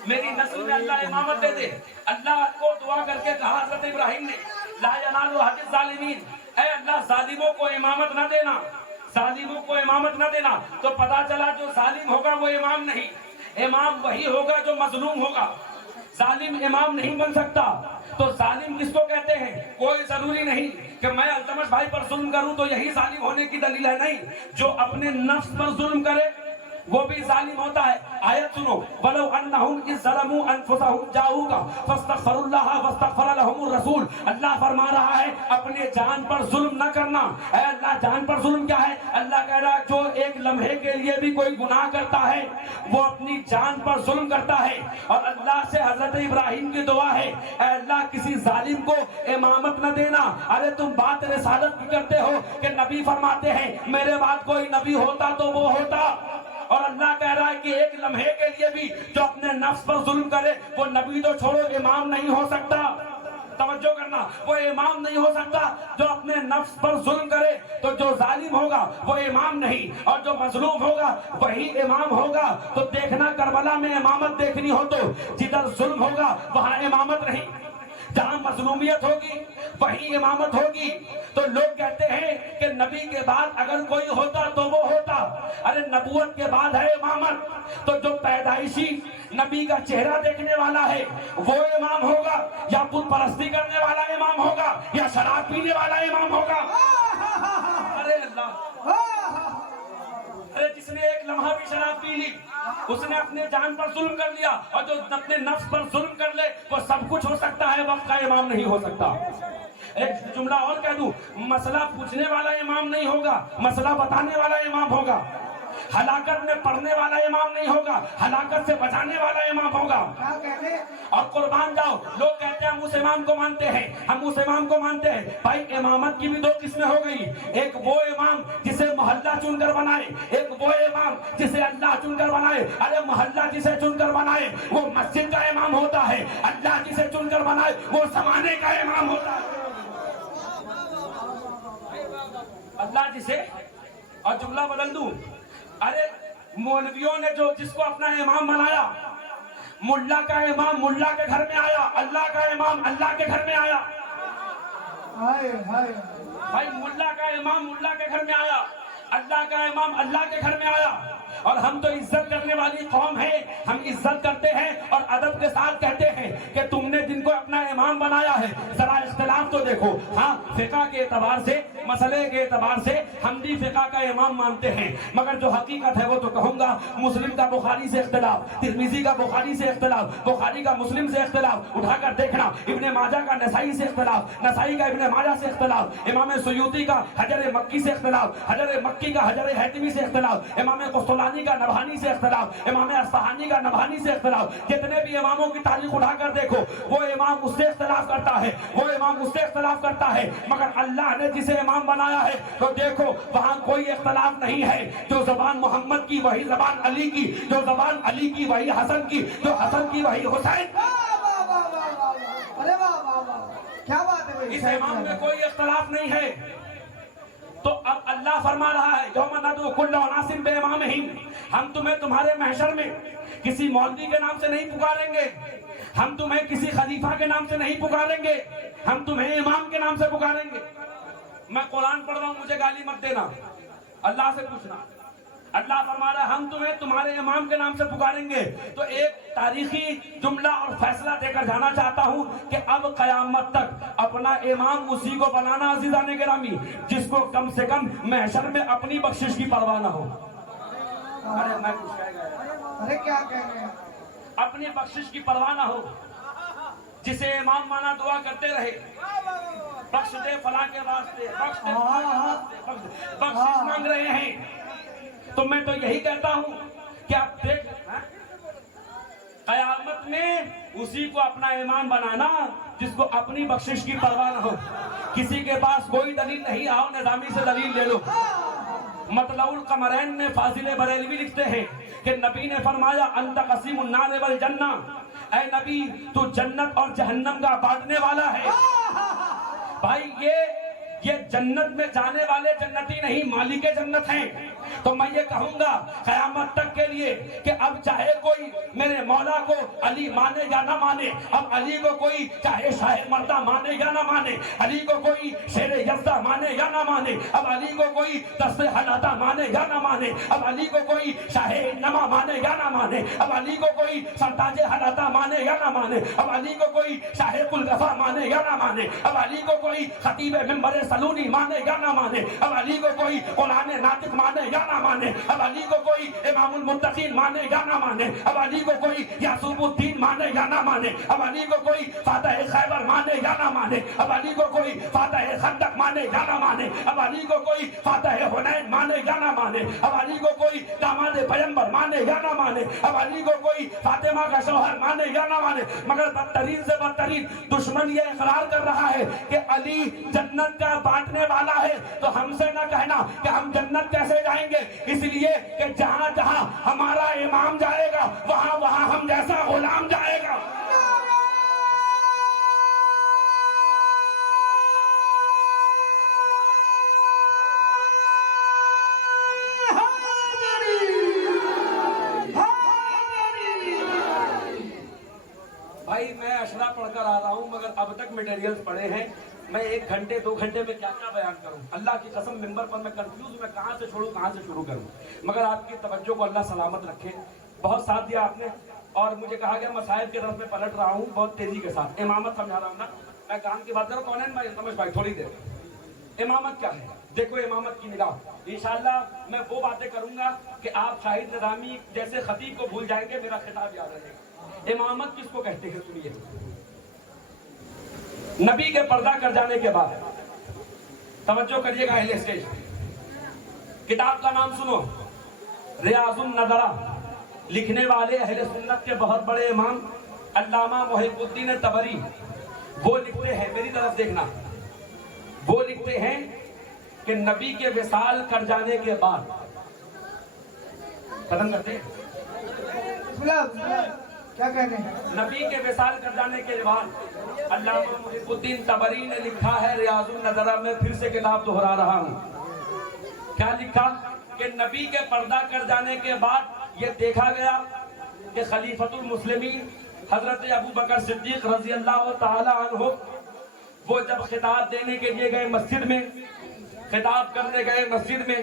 میری نسل میں اللہ امامت دے دے۔ اللہ کو دعا کر کے کہا حضرت ابراہیم نے لا ینال احد الظالمین، اے اللہ ظالموں کو امامت نہ دینا، ظالموں کو امامت نہ دینا۔ تو پتا چلا جو ظالم ہوگا وہ امام نہیں، امام وہی ہوگا جو مظلوم ہوگا، ظالم امام نہیں بن سکتا۔ تو ظالم کس کو کہتے ہیں؟ کوئی ضروری نہیں کہ میں التمش بھائی پر ظلم کروں تو یہی ظالم ہونے کی دلیل ہے، نہیں، جو اپنے نفس پر ظلم کرے وہ بھی ظالم ہوتا ہے۔ آیت سنو، وَلَوْ أَنَّهُمْ إِذْ ظَلَمُوا أَنفُسَهُمْ جَاءُوكَ فَاسْتَغْفَرُوا اللَّهَ وَاسْتَغْفَرَ لَهُمُ الرَّسُولُ، اللہ فرما رہا ہے اپنے جان پر ظلم نہ کرنا۔ اے اللہ جان پر ظلم کیا ہے؟ اللہ کہہ رہا ہے جو ایک لمحے کے لیے بھی کوئی گناہ کرتا ہے وہ اپنی جان پر ظلم کرتا ہے۔ اور اللہ سے حضرت ابراہیم کی دعا ہے اے اللہ کسی ظالم کو امامت نہ دینا۔ ارے تم بات رسالت کی کرتے ہو کہ نبی فرماتے ہیں میرے بعد کوئی نبی ہوتا تو وہ ہوتا، اور اللہ کہہ رہا ہے کہ ایک لمحے کے لیے بھی جو اپنے نفس پر ظلم کرے وہ نبی تو چھوڑو امام نہیں ہو سکتا۔ توجہ کرنا، وہ امام نہیں ہو سکتا جو اپنے نفس پر ظلم کرے۔ تو جو ظالم ہوگا وہ امام نہیں، اور جو مظلوم ہوگا وہی امام ہوگا۔ تو دیکھنا کربلا میں امامت دیکھنی ہو تو جدھر ظلم ہوگا وہاں امامت نہیں، جہاں مظلومیت ہوگی وہی امامت ہوگی۔ تو لوگ کہتے ہیں کہ نبی کے بعد اگر کوئی ہوتا تو وہ ہوتا، ارے نبوت کے بعد ہے امامت۔ تو جو پیدائشی نبی کا چہرہ دیکھنے والا ہے وہ امام ہوگا، یا بت پرستی کرنے والا امام ہوگا، یا شراب پینے والا امام ہوگا؟ ارے اللہ، ارے جس نے ایک لمحہ بھی شراب پی لی اس نے اپنے جان پر ظلم کر لیا، اور جو اپنے نفس پر ظلم کر لے وہ سب کچھ ہو سکتا ہے، وقت کا امام نہیں ہو سکتا۔ ایک جملہ اور کہہ دوں، مسئلہ پوچھنے والا امام نہیں ہوگا، مسئلہ بتانے والا امام ہوگا۔ ہلاکت میں پڑھنے والا امام نہیں ہوگا، ہلاکت سے بچانے والا امام ہوگا۔ اور قربان جاؤ، لوگ کہتے ہیں ہم اس امام کو مانتے ہیں، ہم اس امام کو مانتے ہیں۔ بھائی امامت کی بھی 2 قسمیں ہو گئی، ایک وہ امام جسے محلہ چن کر بنائے، ایک وہ امام جسے اللہ چن کر بنائے۔ ارے محلہ جسے چن کر بنائے وہ مسجد کا امام ہوتا ہے، اللہ جسے چن کر بنائے وہ زمانے کا امام ہوتا ہے۔ اللہ جسے، اور جملہ بدل دوں، ارے مولویوں نے جو جس کو اپنا امام بنایا، ملا کا امام ملا کے گھر میں آیا، اللہ کا امام اللہ کے گھر میں آیا۔ بھائی ملا کا امام ملا کے گھر میں آیا، اللہ کا امام اللہ کے گھر میں آیا۔ اور ہم تو عزت کرنے والی قوم ہے، ہم عزت کرتے ہیں اور ادب کے ساتھ کہتے ہیں کہ تم نے جن کو اپنا امام بنایا ہے ذرا اختلاف تو دیکھو۔ ہاں فقہ کے اعتبار سے مسئلے کے اعتبار سے حنبی فقہ کا امام مانتے ہیں، مگر جو حقیقت ہے وہ تو کہوں گا مسلم کا بخاری سے اختلاف، ترمذی کا بخاری سے اختلاف، بخاری کا مسلم سے اختلاف، اٹھا کر دیکھنا ابن ماجہ کا نسائی سے اختلاف، نسائی کا ابن ماجہ سے اختلاف، امام سیوطی کا حجر مکی سے اختلاف، حجر مکی کا حجر حیتمی سے اختلاف، امام قسطلانی کا نبہانی سے اختلاف، امام اصفہانی کا نبہانی سے اختلاف، جتنے بھی اماموں کی تاریخ اٹھا کر دیکھو وہ امام اس سے اختلاف کرتا ہے، وہ امام اس سے اختلاف کرتا ہے، مگر اللہ نے جسے امام بنایا ہے تو دیکھو وہاں کوئی اختلاف نہیں ہے، جو زبان محمد کی وہی زبان علی کی، جو زبان علی کی وہی حسن کی، جو حسن کی وہی حسین۔ ارے واہ واہ واہ، کیا بات ہے بھائی، اس امام میں کوئی اختلاف نہیں ہے۔ تو اب اللہ فرما رہا ہے یوم ندعو کل اناس بامامہم، ہم تمہیں تمہارے محشر میں کسی مولوی کے نام سے نہیں پکاریں گے، ہم تمہیں کسی خلیفہ کے نام سے نہیں پکاریں گے، ہم تمہیں امام کے نام سے پکاریں گے۔ میں قرآن پڑھ رہا ہوں، مجھے گالی مت دینا، اللہ سے پوچھنا۔ اللہ فرما رہا ہے ہم تمہیں تمہارے امام کے نام سے پکاریں گے۔ تو ایک تاریخی جملہ اور فیصلہ دے کر جانا چاہتا ہوں کہ اب قیامت تک اپنا امام اسی کو بنانا عزیزان گرامی جس کو کم سے کم محشر میں اپنی بخشش کی پرواہ نہ ہو۔ ارے میں کچھ کہہ گیا، ارے کیا کہہ رہے ہیں، اپنی بخشش کی پرواہ نہ ہو، جسے امام مانا دعا کرتے رہے بخش دے فلاں کے واسطے، بخش دے فلاں کے واسطے، بخشش مانگ رہے ہیں۔ تو میں تو یہی کہتا ہوں کہ آپ دیکھ قیامت میں اسی کو اپنا امام بنانا جس کو اپنی بخشش کی پرواہ نہ ہو، کسی کے پاس کوئی دلیل نہیں، آؤ نظامی سے دلیل لے لو۔ مطلع القمرین میں فاضل بریلوی لکھتے ہیں کہ نبی نے فرمایا انت قسیم النار والجنہ، اے نبی تو جنت اور جہنم کا بانٹنے والا ہے۔ بھائی یہ جنت میں جانے والے جنتی نہیں، مالک جنت ہیں۔ تو میں یہ کہوں گا قیامت تک کے لیے کہ اب چاہے کوئی میرے مولا کو علی مانے یا نہ مانے، اب علی کو کوئی چاہے شاہ مردہ مانے یا نہ مانے، علی کو کوئی شیر یزدہ مانے یا نہ مانے، اب علی کو کوئی دست حلاتا مانے یا نہ مانے، اب علی کو کوئی شاہ انما مانے یا نہ مانے، اب علی کو کوئی سرتاج حلاتا مانے یا نہ مانے، اب علی کو کوئی شاہ کلگفا مانے یا نہ مانے، اب علی کو کوئی خطیب منبر سلونی مانے یا نہ مانے، اب علی کو کوئی قرآن ناطق مانے یا نہ مانے، اب علی کو کوئی امام المتقین مانے یا نہ مانے، اب علی کو کوئی یعقوب الدین مانے یا نہ مانے، اب علی کو کوئی فاتح خیبر مانے یا نہ مانے، اب علی کو کوئی فاتح خندق مانے یا نہ مانے، اب علی کو کوئی فاتح حنین مانے یا نہ مانے، اب علی کو کوئی داماد پیغمبر مانے یا نہ مانے، اب علی کو کوئی فاطمہ کا شوہر مانے یا نہ مانے، مگر بدترین سے بدترین دشمن یہ اقرار کر رہا ہے کہ علی جنت کا بانٹنے والا ہے۔ تو ہم سے نہ کہنا کہ ہم جنت کیسے جائیں گے، اس لیے کہ جہاں جہاں ہمارا امام جائے گا وہاں وہاں ہم جیسا غلام جائے گا۔ بھائی میں اشرا پڑھ کر آ رہا ہوں مگر اب تک میٹیریلز پڑھے ہیں، میں 1 گھنٹے 2 گھنٹے میں کیا کیا بیان کروں، اللہ کی قسم ممبر پر میں کنفیوز، میں کہاں سے چھوڑوں کہاں سے شروع کروں، مگر آپ کی توجہ کو اللہ سلامت رکھے۔ بہت ساتھ دیا آپ نے اور مجھے کہا گیا مسائل کی طرف میں پلٹ رہا ہوں بہت تیزی کے ساتھ۔ امامت سمجھا رہا ہوں نا، میں کام کی بات کر رہا ہوں، کون ہے سمجھ بھائی تھوڑی دیر۔ امامت کیا ہے دیکھو، امامت کی نگاہ انشاءاللہ میں وہ باتیں کروں گا کہ آپ شاہد نظامی جیسے خطیب کو بھول جائیں گے، میرا خطاب یاد رہے گا۔ امامت کس کو کہتے ہیں سنیے، نبی کے پردہ کر جانے کے بعد، توجہ کریے گا اہل اسٹیج، کتاب کا نام سنو ریاض النظرہ، لکھنے والے اہل سنت کے بہت بڑے امام علامہ محب الدین طبری، وہ لکھتے ہیں، میری طرف دیکھنا، وہ لکھتے ہیں کہ نبی کے وصال کر جانے کے بعد، ختم کرتے ہیں، کیا کہہ رہے ہیں، نبی کے وصال کر جانے کے بعد علامہ محب الدین طبری نے لکھا ہے ریاض النظرہ میں، پھر سے کتاب دہرا رہا ہوں، کیا لکھا کہ نبی کے پردہ کر جانے کے بعد یہ دیکھا گیا کہ خلیفۃ المسلمین حضرت ابو بکر صدیق رضی اللہ تعالی عنہ وہ جب خطاب دینے کے لیے گئے مسجد میں، خطاب کرنے گئے مسجد میں،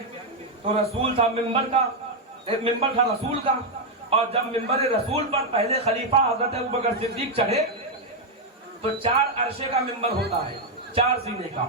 تو رسول تھا ممبر تھا رسول کا، اور جب ممبر رسول پر پہلے خلیفہ حضرت ابو بکر صدیق چڑھے تو 4 عرشے کا ممبر ہوتا ہے، 4 سینے کا،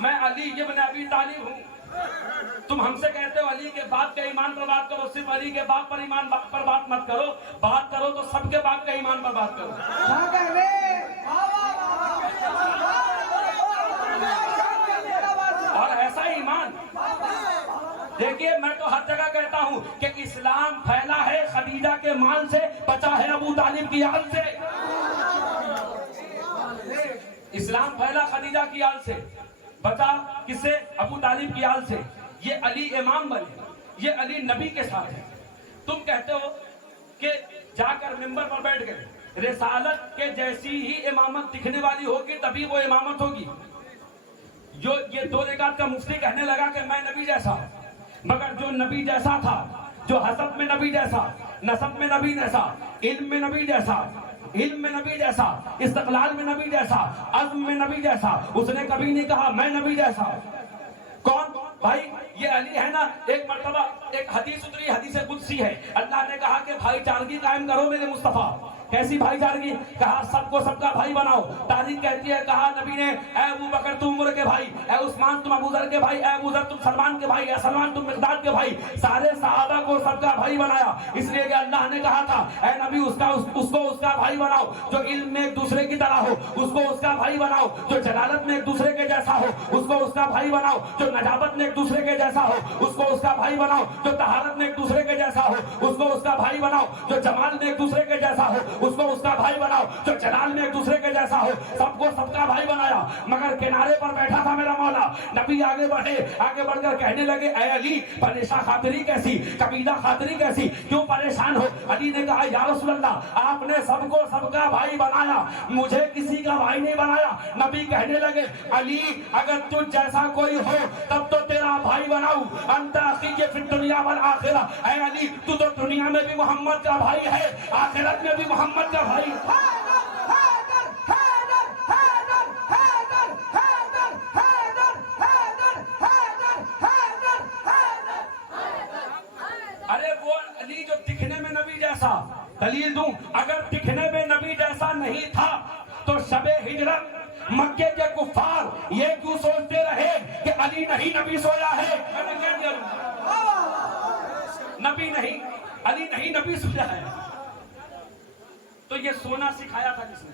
میں علی ابن ابی طالب ہوں. تم ہم سے کہتے ہو علی کے باپ کے ایمان پر بات کرو, صرف علی کے باپ پر ایمان پر بات مت کرو, بات کرو تو سب کے باپ کے ایمان پر بات کرو. کیا کہہ رہے؟ اور ایسا ہی ایمان. دیکھیے میں تو ہر جگہ کہتا ہوں کہ اسلام پھیلا ہے خدیجہ کے مال سے, بچا ہے ابو طالب کی آل سے. اسلام پھیلا خدیجہ کی آل سے, بچا کس سے؟ ابو طالب کی آل سے. یہ علی امام بنے, یہ علی نبی کے ساتھ ہے. تم کہتے ہو کہ جا کر منبر پر بیٹھ گئے, رسالت کے جیسی ہی امامت دکھنے والی ہوگی تبھی وہ امامت ہوگی. جو یہ 2 رکعت کا مفتی کہنے لگا کہ میں نبی جیسا, مگر جو نبی جیسا تھا, جو حسب میں نبی جیسا, نسب میں نبی جیسا, علم میں نبی جیسا, علم میں نبی جیسا, استقلال میں نبی جیسا, عزم میں نبی جیسا, اس نے کبھی نہیں کہا میں نبی جیسا. کون بھائی؟ یہ علی ہے نا. ایک مرتبہ ایک حدیث اتری, حدیث قدسی ہے. اللہ نے کہا کہ بھائی چارگی قائم کرو میرے مصطفیٰ. کیسی بھائی چارگی؟ کہا سب کو سب کا بھائی بناؤ. تاریخ کہتی ہے, کہا نبی نے اے ابو بکر تم عمر کے بھائی, اے عثمان تم ابو ذر کے بھائی, اے ابو ذر تم سلمان کے بھائی, اے سلمان تم مقداد کے بھائی. سارے صحابہ کو سب کا بھائی بنایا, اس لیے کہ اللہ نے کہا تھا اے نبی اس کو اس کا بھائی بناؤ جو علم میں ایک دوسرے کی طرح ہو, اس کو اس کا بھائی بناؤ جو جلالت میں ایک دوسرے کے جیسا ہو, اس کو اس کا بھائی بناؤ جو نجابت میں ایک دوسرے کے جیسا ہو, اس کو اس کا بھائی بناؤ جو طہارت میں ایک دوسرے کے جیسا ہو, اس کو اس کا بھائی بناؤ جو جمال میں ایک دوسرے کے جیسا ہو, اس کو اس کا بھائی بناؤ جو جلال میں ایک دوسرے کے جیسا ہو. سب کو سب کا بھائی بنایا, مگر کنارے پر بیٹھا تھا میرا مولا. نبی آگے بڑھے, آگے بڑھ کر کہنے لگے اے علی پریشان خاطری کیسی, قبیلہ خاطری کیسی, کیوں پریشان ہو؟ علی نے کہا یا رسول اللہ آپ نے سب کو سب کا بھائی بنایا, مجھے کسی کا بھائی نہیں بنایا. نبی کہنے لگے علی اگر تجھ جیسا کوئی ہو تب تو تیرا بھائی بناؤ, انت اخی فی الدنیا والآخرہ. اے علی تو دنیا میں بھی محمد کا بھائی ہے, آخرت میں بھی محمد کا بھائی. ارے وہ علی جو دکھنے میں نبی جیسا, دلیل دوں, اگر دکھنے میں نبی جیسا نہیں تھا تو شب ہجرت مکے کے کفار یہ کیوں سوچتے رہے کہ علی نہیں نبی سویا ہے؟ نبی نہیں, علی نہیں نبی سویا ہے. تو یہ سونا سکھایا تھا کس نے؟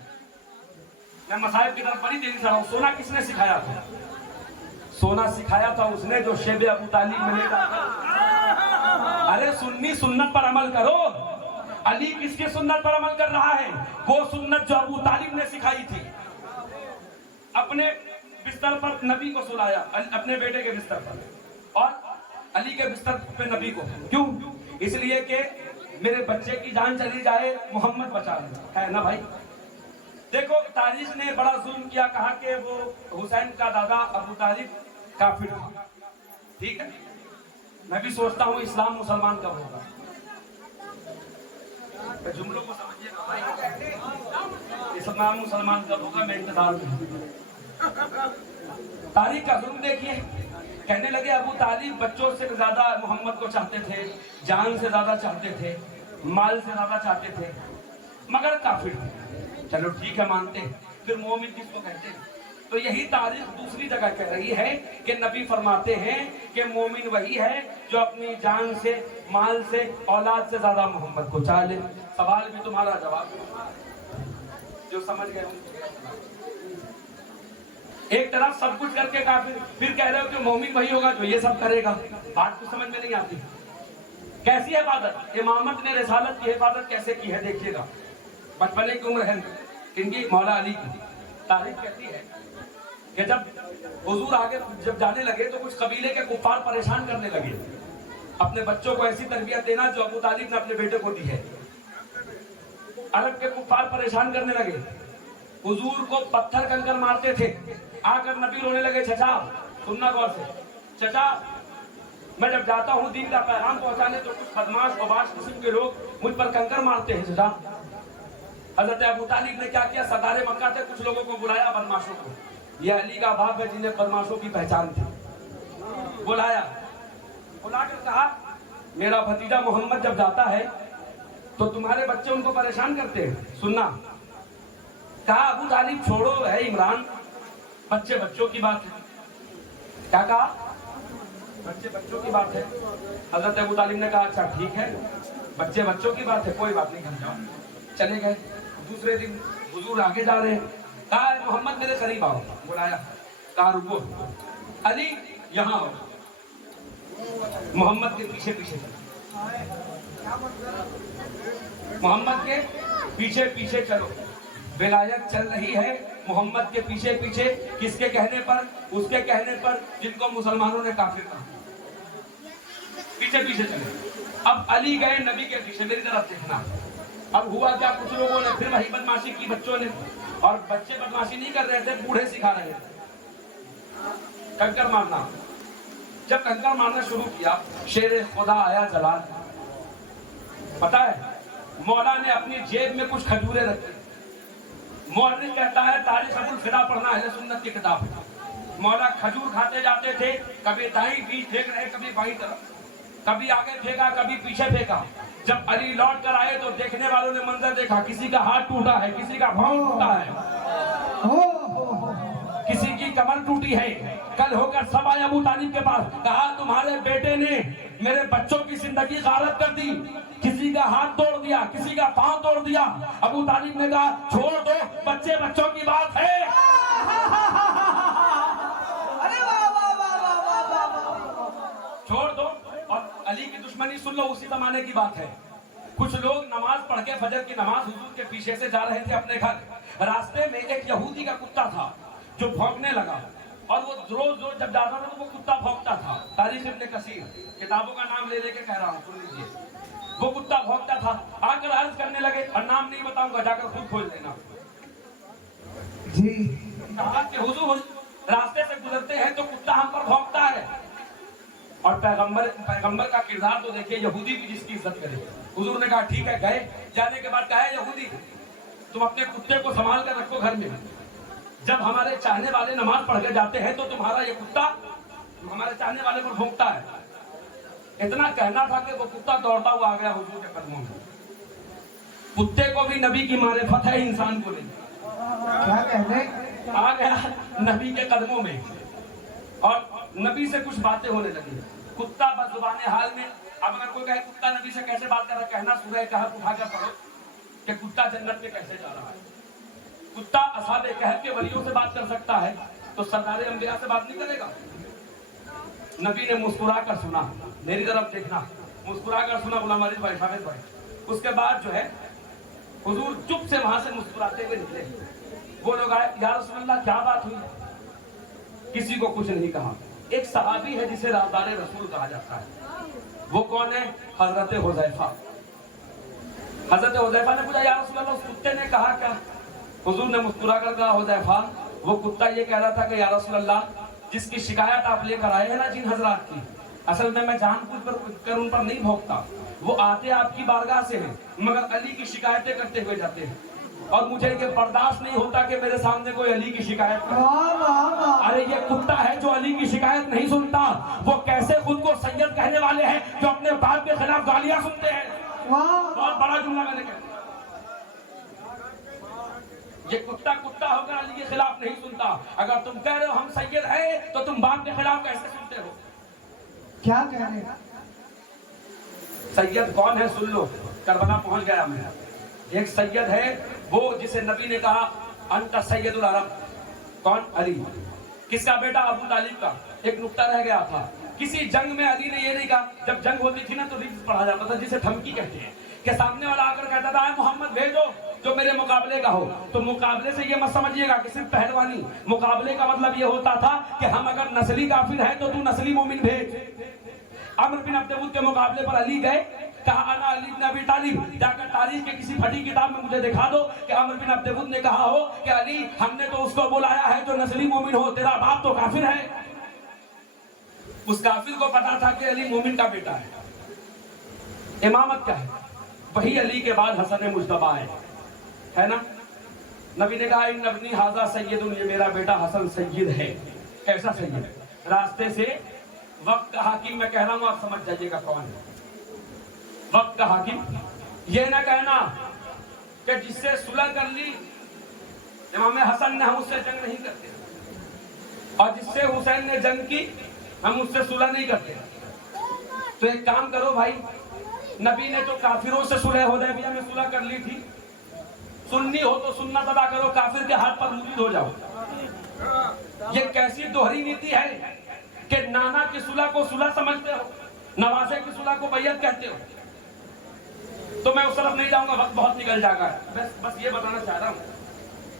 میں مصائب کی طرف بڑی تیزی سے رہا ہوں. سونا کس نے سکھایا تھا؟ سونا سکھایا تھا اس نے جو شیب ابو طالب میں لے جاتا. ارے سنی سنت پر عمل کرو. علی کس کی سنت پر عمل کر رہا ہے؟ وہ سنت جو ابو طالب نے سکھائی تھی. اپنے بستر پر نبی کو سلایا, اپنے بیٹے کے بستر پر, اور علی کے بستر پہ نبی کو. کیوں؟ اس لیے کہ میرے بچے کی جان چلی جائے محمد بچا لے, ہے نا بھائی. دیکھو تاریخ نے بڑا ظلم کیا, کہا کہ وہ حسین کا دادا ابو طالب کافر تھا. ٹھیک ہے, میں بھی سوچتا ہوں اسلام مسلمان کب ہوگا. جملوں کو سمجھیے گا بھائی, اسلام مسلمان کب ہوگا, میں انتظار میں. تاریخ کا ظلم دیکھیے. کہنے لگے ابو طالب بچوں سے زیادہ محمد کو چاہتے تھے, جان سے زیادہ چاہتے تھے, مال سے زیادہ چاہتے تھے, مگر کافر تھے. چلو ٹھیک ہے مانتے ہیں, پھر مومن کس کو کہتے ہیں؟ تو یہی تاریخ دوسری جگہ کہہ رہی ہے کہ نبی فرماتے ہیں کہ مومن وہی ہے جو اپنی جان سے, مال سے, اولاد سے زیادہ محمد کو چاہ لے. سوال بھی تمہارا, جواب جو سمجھ گئے ہوں. ایک طرف سب کچھ کر کے کافر, پھر کہہ رہے ہو کہ مومن وہی ہوگا جو یہ سب کرے گا. بات کو سمجھ میں نہیں آتی. کیسی حفاظت؟ امامت نے رسالت کی حفاظت کیسے کی ہے دیکھیے گا. بچپنے کی عمر ہے ان کی, مولا علی کی. تاریخ کہتی ہے کہ جب حضور آگے جب جانے لگے تو کچھ قبیلے کے کفار پریشان کرنے لگے. اپنے بچوں کو ایسی تربیت دینا جو ابو طالب نے اپنے بیٹے کو دی ہے. عرب کے کفار پریشان کرنے لگے, حضور کو پتھر کنکر مارتے تھے. آ کر نبی رونے لگے, چچا سننا غور سے, چچا میں جب جاتا ہوں دین کا پیغام پہنچانے تو کچھ بدماش اوباش قسم کے لوگ مجھ پر کنکر مارتے ہیں. چچا حضرت ابو طالب نے کیا کیا؟ سردار مکہ سے کچھ لوگوں کو بلایا, بدماشوں کو. یہ علی کا باپ ہے جنہیں بدماشوں کی پہچان تھی. بلایا, بلا کر کہا میرا بھتیجا محمد جب جاتا ہے تو تمہارے بچے ان کو پریشان کرتے ہیں. سننا. کہا ابو طالب چھوڑو, ہے عمران, بچے بچوں کی بات ہے. کیا کہا؟ بچے بچوں کی بات ہے. حضرت ابو طالب نے کہا اچھا ٹھیک ہے, بچے بچوں کی بات ہے, کوئی بات نہیں, گھر جاؤ. چلے گئے. دوسرے دن حضور آگے جا رہے ہیں, کہا محمد میرے قریب آؤ. بلایا, کہا رکو. علی یہاں آؤ. محمد کے پیچھے پیچھے چلو, محمد کے پیچھے پیچھے چلو. ولایت چل رہی ہے محمد کے پیچھے پیچھے. کس کے کہنے پر؟ اس کے کہنے پر جن کو مسلمانوں نے کافر کہا. پیچھے پیچھے چلے. اب علی گئے نبی کے پیچھے, میری طرف دیکھنا. اب ہوا کیا, کچھ لوگوں نے پھر وہی بدماشی کی بچوں نے, اور بچے بدماشی نہیں کر رہے تھے, بوڑھے سکھا رہے تھے کنکر مارنا. جب کنکر مارنا شروع کیا, شیر خدا آیا جلال. پتا ہے مولا نے اپنی جیب میں کچھ کھجورے رکھی. مورخ کہتا ہے تاریخ ابو الفدا پڑھنا اہل سنت کی کتاب ہے. مولا کھجور کھاتے جاتے تھے, کبھی دائیں بیچ پھینک رہے, کبھی بائیں طرف, کبھی آگے پھینکا, کبھی پیچھے پھینکا. جب علی لوٹ کر آئے تو دیکھنے والوں نے منظر دیکھا, کسی کا ہاتھ ٹوٹا ہے, کسی کا پاؤں ٹوٹا ہے, کسی کی کمر ٹوٹی ہے. کل ہو کر سب آئے ابو طالب کے پاس, کہا تمہارے بیٹے نے میرے بچوں کی زندگی غارت کر دی, کسی کا ہاتھ توڑ دیا, کسی کا پاؤں توڑ دیا. ابو طالب نے کہا چھوڑ دو, بچے بچوں کی بات ہے. چھوڑ دو. اور علی کی دشمنی سن لو, اسی زمانے کی بات ہے. کچھ لوگ نماز پڑھ کے فجر کی نماز حضور کے پیچھے سے جا رہے تھے اپنے گھر. راستے میں ایک یہودی کا کتا تھا جو بھونکنے لگا, اور وہ روز روز جب جاتا تھا تو وہ کتا بھونکتا تھا. تاریخ ابن کثیر, کتابوں کا نام لے لے کے کہہ رہا ہوں, سن لیجیے. وہ کتا بھونکتا تھا. آ کر عرض کرنے لگے, اور نام نہیں بتاؤں گا, جا کر خود کھول دینا. کہا کہ حضور راستے سے گزرتے ہیں تو کتا ہم پر بھونکتا ہے, اور پیغمبر کا کردار تو دیکھیے, یہودی بھی جس کی عزت کرے. حضور نے کہا ٹھیک ہے. گئے, جانے کے بعد کہا یہودی تم اپنے کتے کو سنبھال کر رکھو گھر میں. جب ہمارے چاہنے والے نماز پڑھ کے جاتے ہیں تو تمہارا یہ کتا ہمارے چاہنے والے پر بھونکتا ہے. اتنا کہنا تھا کہ وہ کتا دوڑتا ہوا آ گیا حضور کے قدموں میں. کتے کو بھی نبی کی معرفت ہے, انسان کو نہیں. کیا کہنے, آ گیا نبی کے قدموں میں, اور نبی سے کچھ باتیں ہونے لگی. کتا بس زبان حال میں. اب اگر کوئی کہے کتا نبی سے کیسے بات کر رہا ہے, کہنا سورہ کہف اٹھا کر پڑھو کہ کتا جنت میں کیسے جا رہا ہے. کتا اصحاب کہف کے ولیوں سے بات کر سکتا ہے تو سردار انبیاء سے بات نہیں کرے گا. نبی نے مسکرا کر سنا, میری طرف دیکھنا, مسکرا کر سنا غلام علی بھائی, حافظ بھائی. اس کے بعد جو ہے حضور چپ سے وہاں سے مسکراتے ہوئے نکلے. وہ لوگ آئے, یا رسول اللہ کیا بات ہوئی؟ کسی کو کچھ نہیں کہا. ایک صحابی ہے جسے رازدار رسول کہا جاتا ہے. وہ کون ہے؟ حضرت حذیفہ. حضرت حذیفہ نے پوچھا, یا رسول اللہ اس کتے نے کہا کیا؟ حضور نے مسکرا کر کہا, حذیفہ وہ کتا یہ کہہ رہا تھا کہ یا رسول اللہ جس کی شکایت آپ لے کر آئے ہیں نا جن حضرات کی, اصل میں جان بوجھ کر ان پر نہیں بھونکتا. وہ آتے آپ کی بارگاہ سے ہیں مگر علی کی شکایتیں کرتے ہوئے جاتے ہیں, اور مجھے یہ برداشت نہیں ہوتا کہ میرے سامنے کوئی علی کی شکایت کرے. ارے یہ کتا ہے جو علی کی شکایت نہیں سنتا, وہ کیسے خود کو سید کہنے والے ہیں جو اپنے باپ کے خلاف گالیاں سنتے ہیں. بہت بڑا جملہ میں نے کہا, یہ کتا کتا ہو کر علی کے خلاف نہیں سنتا. اگر تم کہہ رہے ہو ہم سید ہیں تو تم باپ کے خلاف کیسے سنتے ہو؟ کیا کہہ رہے ہیں؟ سید کون ہے سن لو, کربلا پہنچ گیا میں. ایک سید ہے وہ جسے نبی نے کہا انت سید العرب. کون؟ علی. کس کا بیٹا؟ ابو طالب کا. ایک نقطہ رہ گیا تھا, کسی جنگ میں علی نے یہ نہیں کہا, جب جنگ ہوتی تھی نا تو ریفز پڑھا جاتا تھا جسے دھمکی کہتے ہیں, کہ سامنے والا آ کر کہتا تھا اے محمد بھیجو جو میرے مقابلے کا ہو. تو مقابلے سے یہ مت سمجھیے گا کہ صرف پہلوانی, مقابلے کا مطلب یہ ہوتا تھا کہ ہم اگر نسلی کافر ہیں تو نسلی مومن بھیج. عمرو بن عبد ود کے مقابلے پر علی گئے, کہا انا علی بن ابی طالب. جا کر تاریخ کے کسی پھٹی کتاب میں مجھے دکھا دو کہ عمرو بن عبد ود نے کہا ہو کہ علی ہم نے تو اس کو بلایا ہے جو نسلی مومن ہو, تیرا باپ تو کافر ہے. اس کافر کو پتا تھا کہ علی مومن کا بیٹا ہے. امامت کیا ہے؟ وہی علی کے بعد حسن مجتبیٰ ہے نا. نبی نے کہا ان ابنی ھذا سید, یہ میرا بیٹا حسن سید ہے. کیسا سید؟ راستے سے وقت کا حاکم, میں کہہ رہا ہوں آپ سمجھ جائیے گا کون ہے وقت کا حاکم. یہ نہ کہنا کہ جس سے صلح کر لی امام حسن نے, ہم اس سے جنگ نہیں کرتے. اور جس سے حسین نے جنگ کی ہم اس سے صلح نہیں کرتے. تو ایک کام کرو بھائی, نبی نے تو کافروں سے صلح حدیبیہ میں صلح کر لی تھی, سنی ہو تو سنت ادا کرو, کافر کے ہاتھ پر مرید ہو جاؤ. یہ کیسی دوہری نیتی ہے کہ نانا کی صلح کو صلح سمجھتے ہو, نوازے کی صلح کو بیعت کہتے ہو. تو میں اس طرف نہیں جاؤں گا, وقت بہت نکل جائے گا. بس یہ بتانا چاہ رہا ہوں,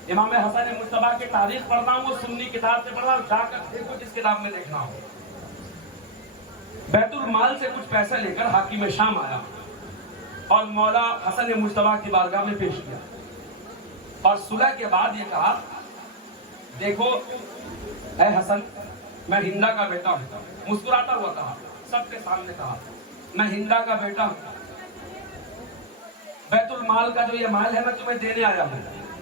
امام حسن مجتبیٰ کی تاریخ پڑھنا ہوں, وہ سنی کتاب سے پڑھنا, جا کر دیکھو جس کتاب میں دیکھنا ہو. بیت المال سے کچھ پیسے لے کر حاکم شام آیا اور مولا حسن مجتبیٰ کی بارگاہ میں پیش کیا, اور صلح کے بعد یہ کہا, دیکھو اے حسن, میں ہندا کا بیٹا ہوں. مسکراتا ہوا کہا, سب کے سامنے کہا, میں ہندا کا بیٹا ہوں. بیت المال کا جو یہ مال ہے میں تمہیں دینے آیا ہوں.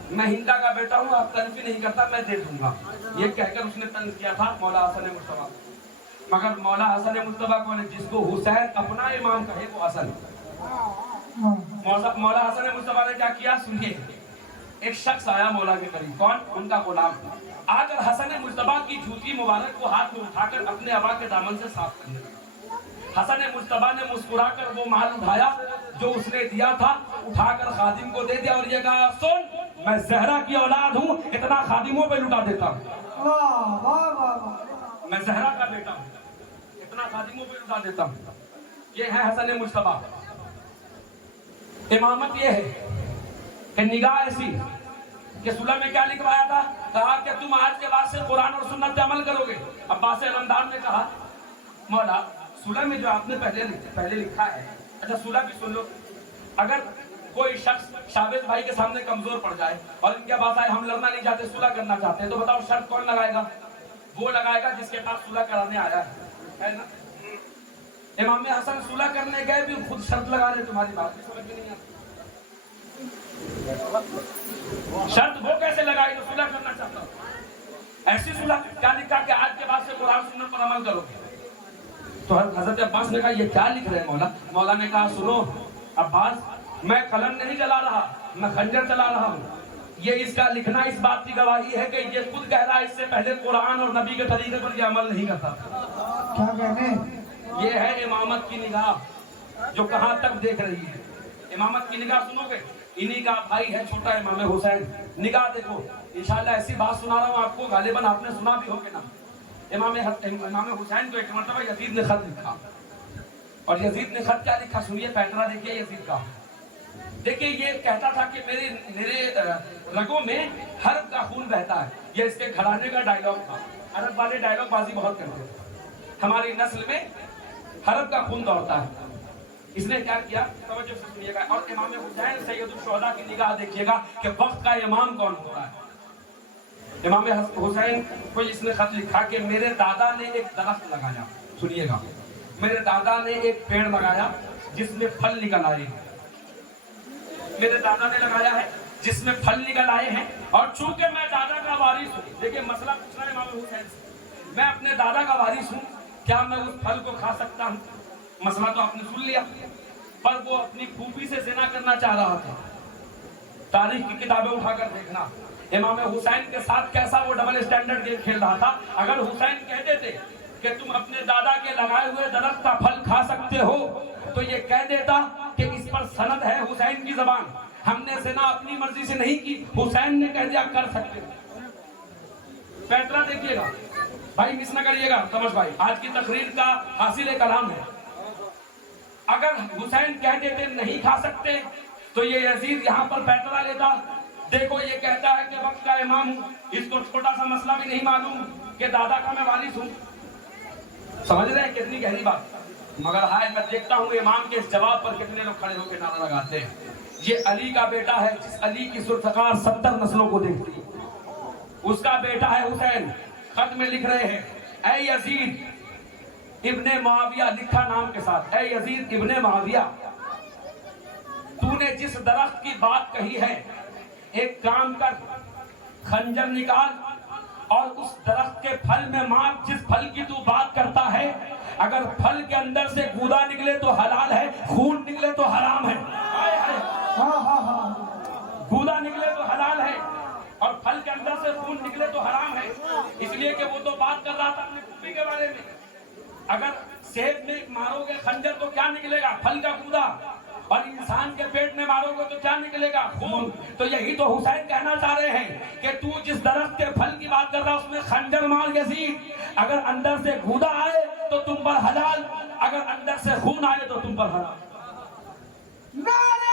میں ہندا کا بیٹا ہوں, آپ تنفی نہیں کرتا, میں دے دوں گا. یہ کہہ کر اس نے تنف کیا تھا مولا حسن مجتبیٰ. مگر مولا حسن مجتبیٰ کو جس کو حسین اپنا امام کہے وہ حسن. مولا حسن مجتبیٰ نے کیا کیا سنیے. ایک شخص آیا مولا کے قریب, کون؟ ان کا غلام. آ کر حسن مجتبیٰ کی جوتی مبارک کو ہاتھ میں اٹھا کر اپنے ابا کے دامن سے صاف کرنے لگا. حسن مجتبیٰ نے مسکرا کر وہ مال اٹھایا جو اس نے دیا تھا, اٹھا کر خادم کو دے دیا اور یہ کہا, سن, میں زہرا کی اولاد ہوں, اتنا خادموں پہ لٹا دیتا ہوں. میں زہرا کا بیٹا ہوں, اتنا خادموں پہ لٹا دیتا ہوں. یہ ہے حسن مجتبیٰ. امامت یہ ہے کہ نگاہ ایسی کہ صلح میں کیا لکھوایا تھا, کہا کہ تم آج کے بعد سے قرآن اور سنت پہ عمل کرو گے. عباس علمدار نے کہا, مولا صلح میں جو آپ نے پہلے لکھا ہے, اچھا صلح بھی سن لو. اگر کوئی شخص شابز بھائی کے سامنے کمزور پڑ جائے اور ان کے پاس آئے, ہم لڑنا نہیں چاہتے, صلح کرنا چاہتے ہیں, تو بتاؤ شرط کون لگائے گا؟ وہ لگائے گا جس کے پاس صلح کرانے آیا ہے نا. امام حسن صلح کرنے گئے بھی خود شرط لگا لے, تمہاری بات بھی سمجھ میں نہیں آتی. شرط وہ کیسے لگائی جو صلح کرنا چاہتا ہوں؟ ایسی صلح کیا لکھا کہ آج کے بعد سے قرآن سنت پر عمل کرو گے؟ تو حضرت عباس نے کہا, یہ کیا لکھ رہے ہیں مولا؟ مولا نے کہا, سنو عباس, میں قلم نہیں چلا رہا, میں خنجر چلا رہا ہوں. یہ اس کا لکھنا اس بات کی گواہی ہے کہ یہ خود کہہ رہا ہے اس سے پہلے قرآن اور نبی کے طریقے پر یہ عمل نہیں کرتا. کیا کہنے, یہ ہے امامت کی نگاہ جو کہاں تک دیکھ رہی ہے. امامت کی نگاہ سنو گے, انہی کا بھائی ہے چھوٹا امام حسین. نگاہ دیکھو, انشاءاللہ ایسی بات سنا رہا ہوں آپ کو, غالباً آپ نے سنا بھی ہوگا نا. امام حسین کو ایک مرتبہ یزید نے خط لکھا, اور یزید نے خط کیا لکھا سنیے, پیٹرا دیکھیے یزید کا. دیکھیے یہ کہتا تھا کہ میرے رگوں میں حرب کا خون بہتا ہے. یہ اس کے گھرانے کا ڈائلاگ تھا. عرب والے ڈائلاگ بازی بہت کرتے ہیں. ہماری نسل میں حرب کا خون دوڑتا ہے. اس نے کیا کیا, توجہ سے سنیے گا. اور امام حسین سید الشہداء کی نگاہ دیکھیے گا کہ وقت کا امام کون ہوتا ہے. امام حسین کو اس نے خط لکھا کہ میرے دادا نے ایک درخت لگایا, سنیے گا, میرے دادا نے ایک پیڑ لگایا جس میں پھل نکل آئے ہیں. میرے دادا نے لگایا ہے جس میں پھل نکل آئے ہیں, اور چونکہ میں دادا کا وارث ہوں. دیکھیں مسئلہ پوچھ رہا ہے امام حسین سے, میں اپنے دادا کا وارث ہوں, کیا میں اس پھل کو کھا سکتا ہوں؟ مسئلہ تو آپ نے سن لیا, پر وہ اپنی پھوپھی سے زنا کرنا چاہ رہا تھا. تاریخ کی کتابیں اٹھا کر دیکھنا امام حسین کے ساتھ کیسا وہ ڈبل اسٹینڈرڈ گیم کھیل رہا تھا. اگر حسین کہہ دیتے کہ تم اپنے دادا کے لگائے ہوئے درخت کا پھل کھا سکتے ہو, تو یہ کہہ دیتا کہ اس پر سند ہے حسین کی زبان, ہم نے زنا اپنی مرضی سے نہیں کی, حسین نے کہہ دیا کر سکتے. پیٹرا دیکھیے گا بھائی, مس نہ کریے گا تمش بھائی, آج کی تقریر کا حاصل کلام ہے. اگر حسین کہہ دیتے نہیں کھا سکتے تو یہ یزید یہاں پر پیٹرا لیتا. دیکھو یہ کہتا ہے کہ وقت کا امام ہوں, اس کو چھوٹا سا مسئلہ بھی نہیں معلوم کہ دادا کا میں وارث ہوں. سمجھ رہے ہیں کتنی گہری بات. مگر ہائے, میں دیکھتا ہوں امام کے اس جواب پر کتنے لوگ کھڑے ہو کے نعرہ لگاتے ہیں. یہ علی کا بیٹا ہے جس علی کی ذوالفقار 70 نسلوں کو دیکھتی, اس کا بیٹا ہے حسین. خط میں لکھ رہے ہیں, اے یزید ابن معاویہ, لکھا نام کے ساتھ, اے یزید ابن معاویہ, تو نے جس درخت کی بات کہی ہے, ایک کام کر, خنجر نکال اور اس درخت کے پھل میں مار. جس پھل کی تو بات کرتا ہے, اگر پھل کے اندر سے گودا نکلے تو حلال ہے, خون نکلے تو حرام ہے. گودا نکلے تو حلال ہے اور پھل کے اندر اندر سے خون نکلے تو حرام ہے، اس لیے کہ وہ تو بات کر رہا تھا اپنے پھوپھی کے بارے میں. اگر سیب میں مارو گے خنجر تو کیا نکلے گا؟ پھل کا کودا. اور انسان کے پیٹ میں مارو گے تو کیا نکلے گا؟ خون. تو یہی تو حسین کہنا چاہ رہے ہیں کہ تو جس درخت کے پھل کی بات کر رہا اس میں خنجر مار کے سیدھ. اگر اندر سے کودا آئے تو تم پر حلال، اگر اندر سے خون آئے تو تم پر حرام. نعرہ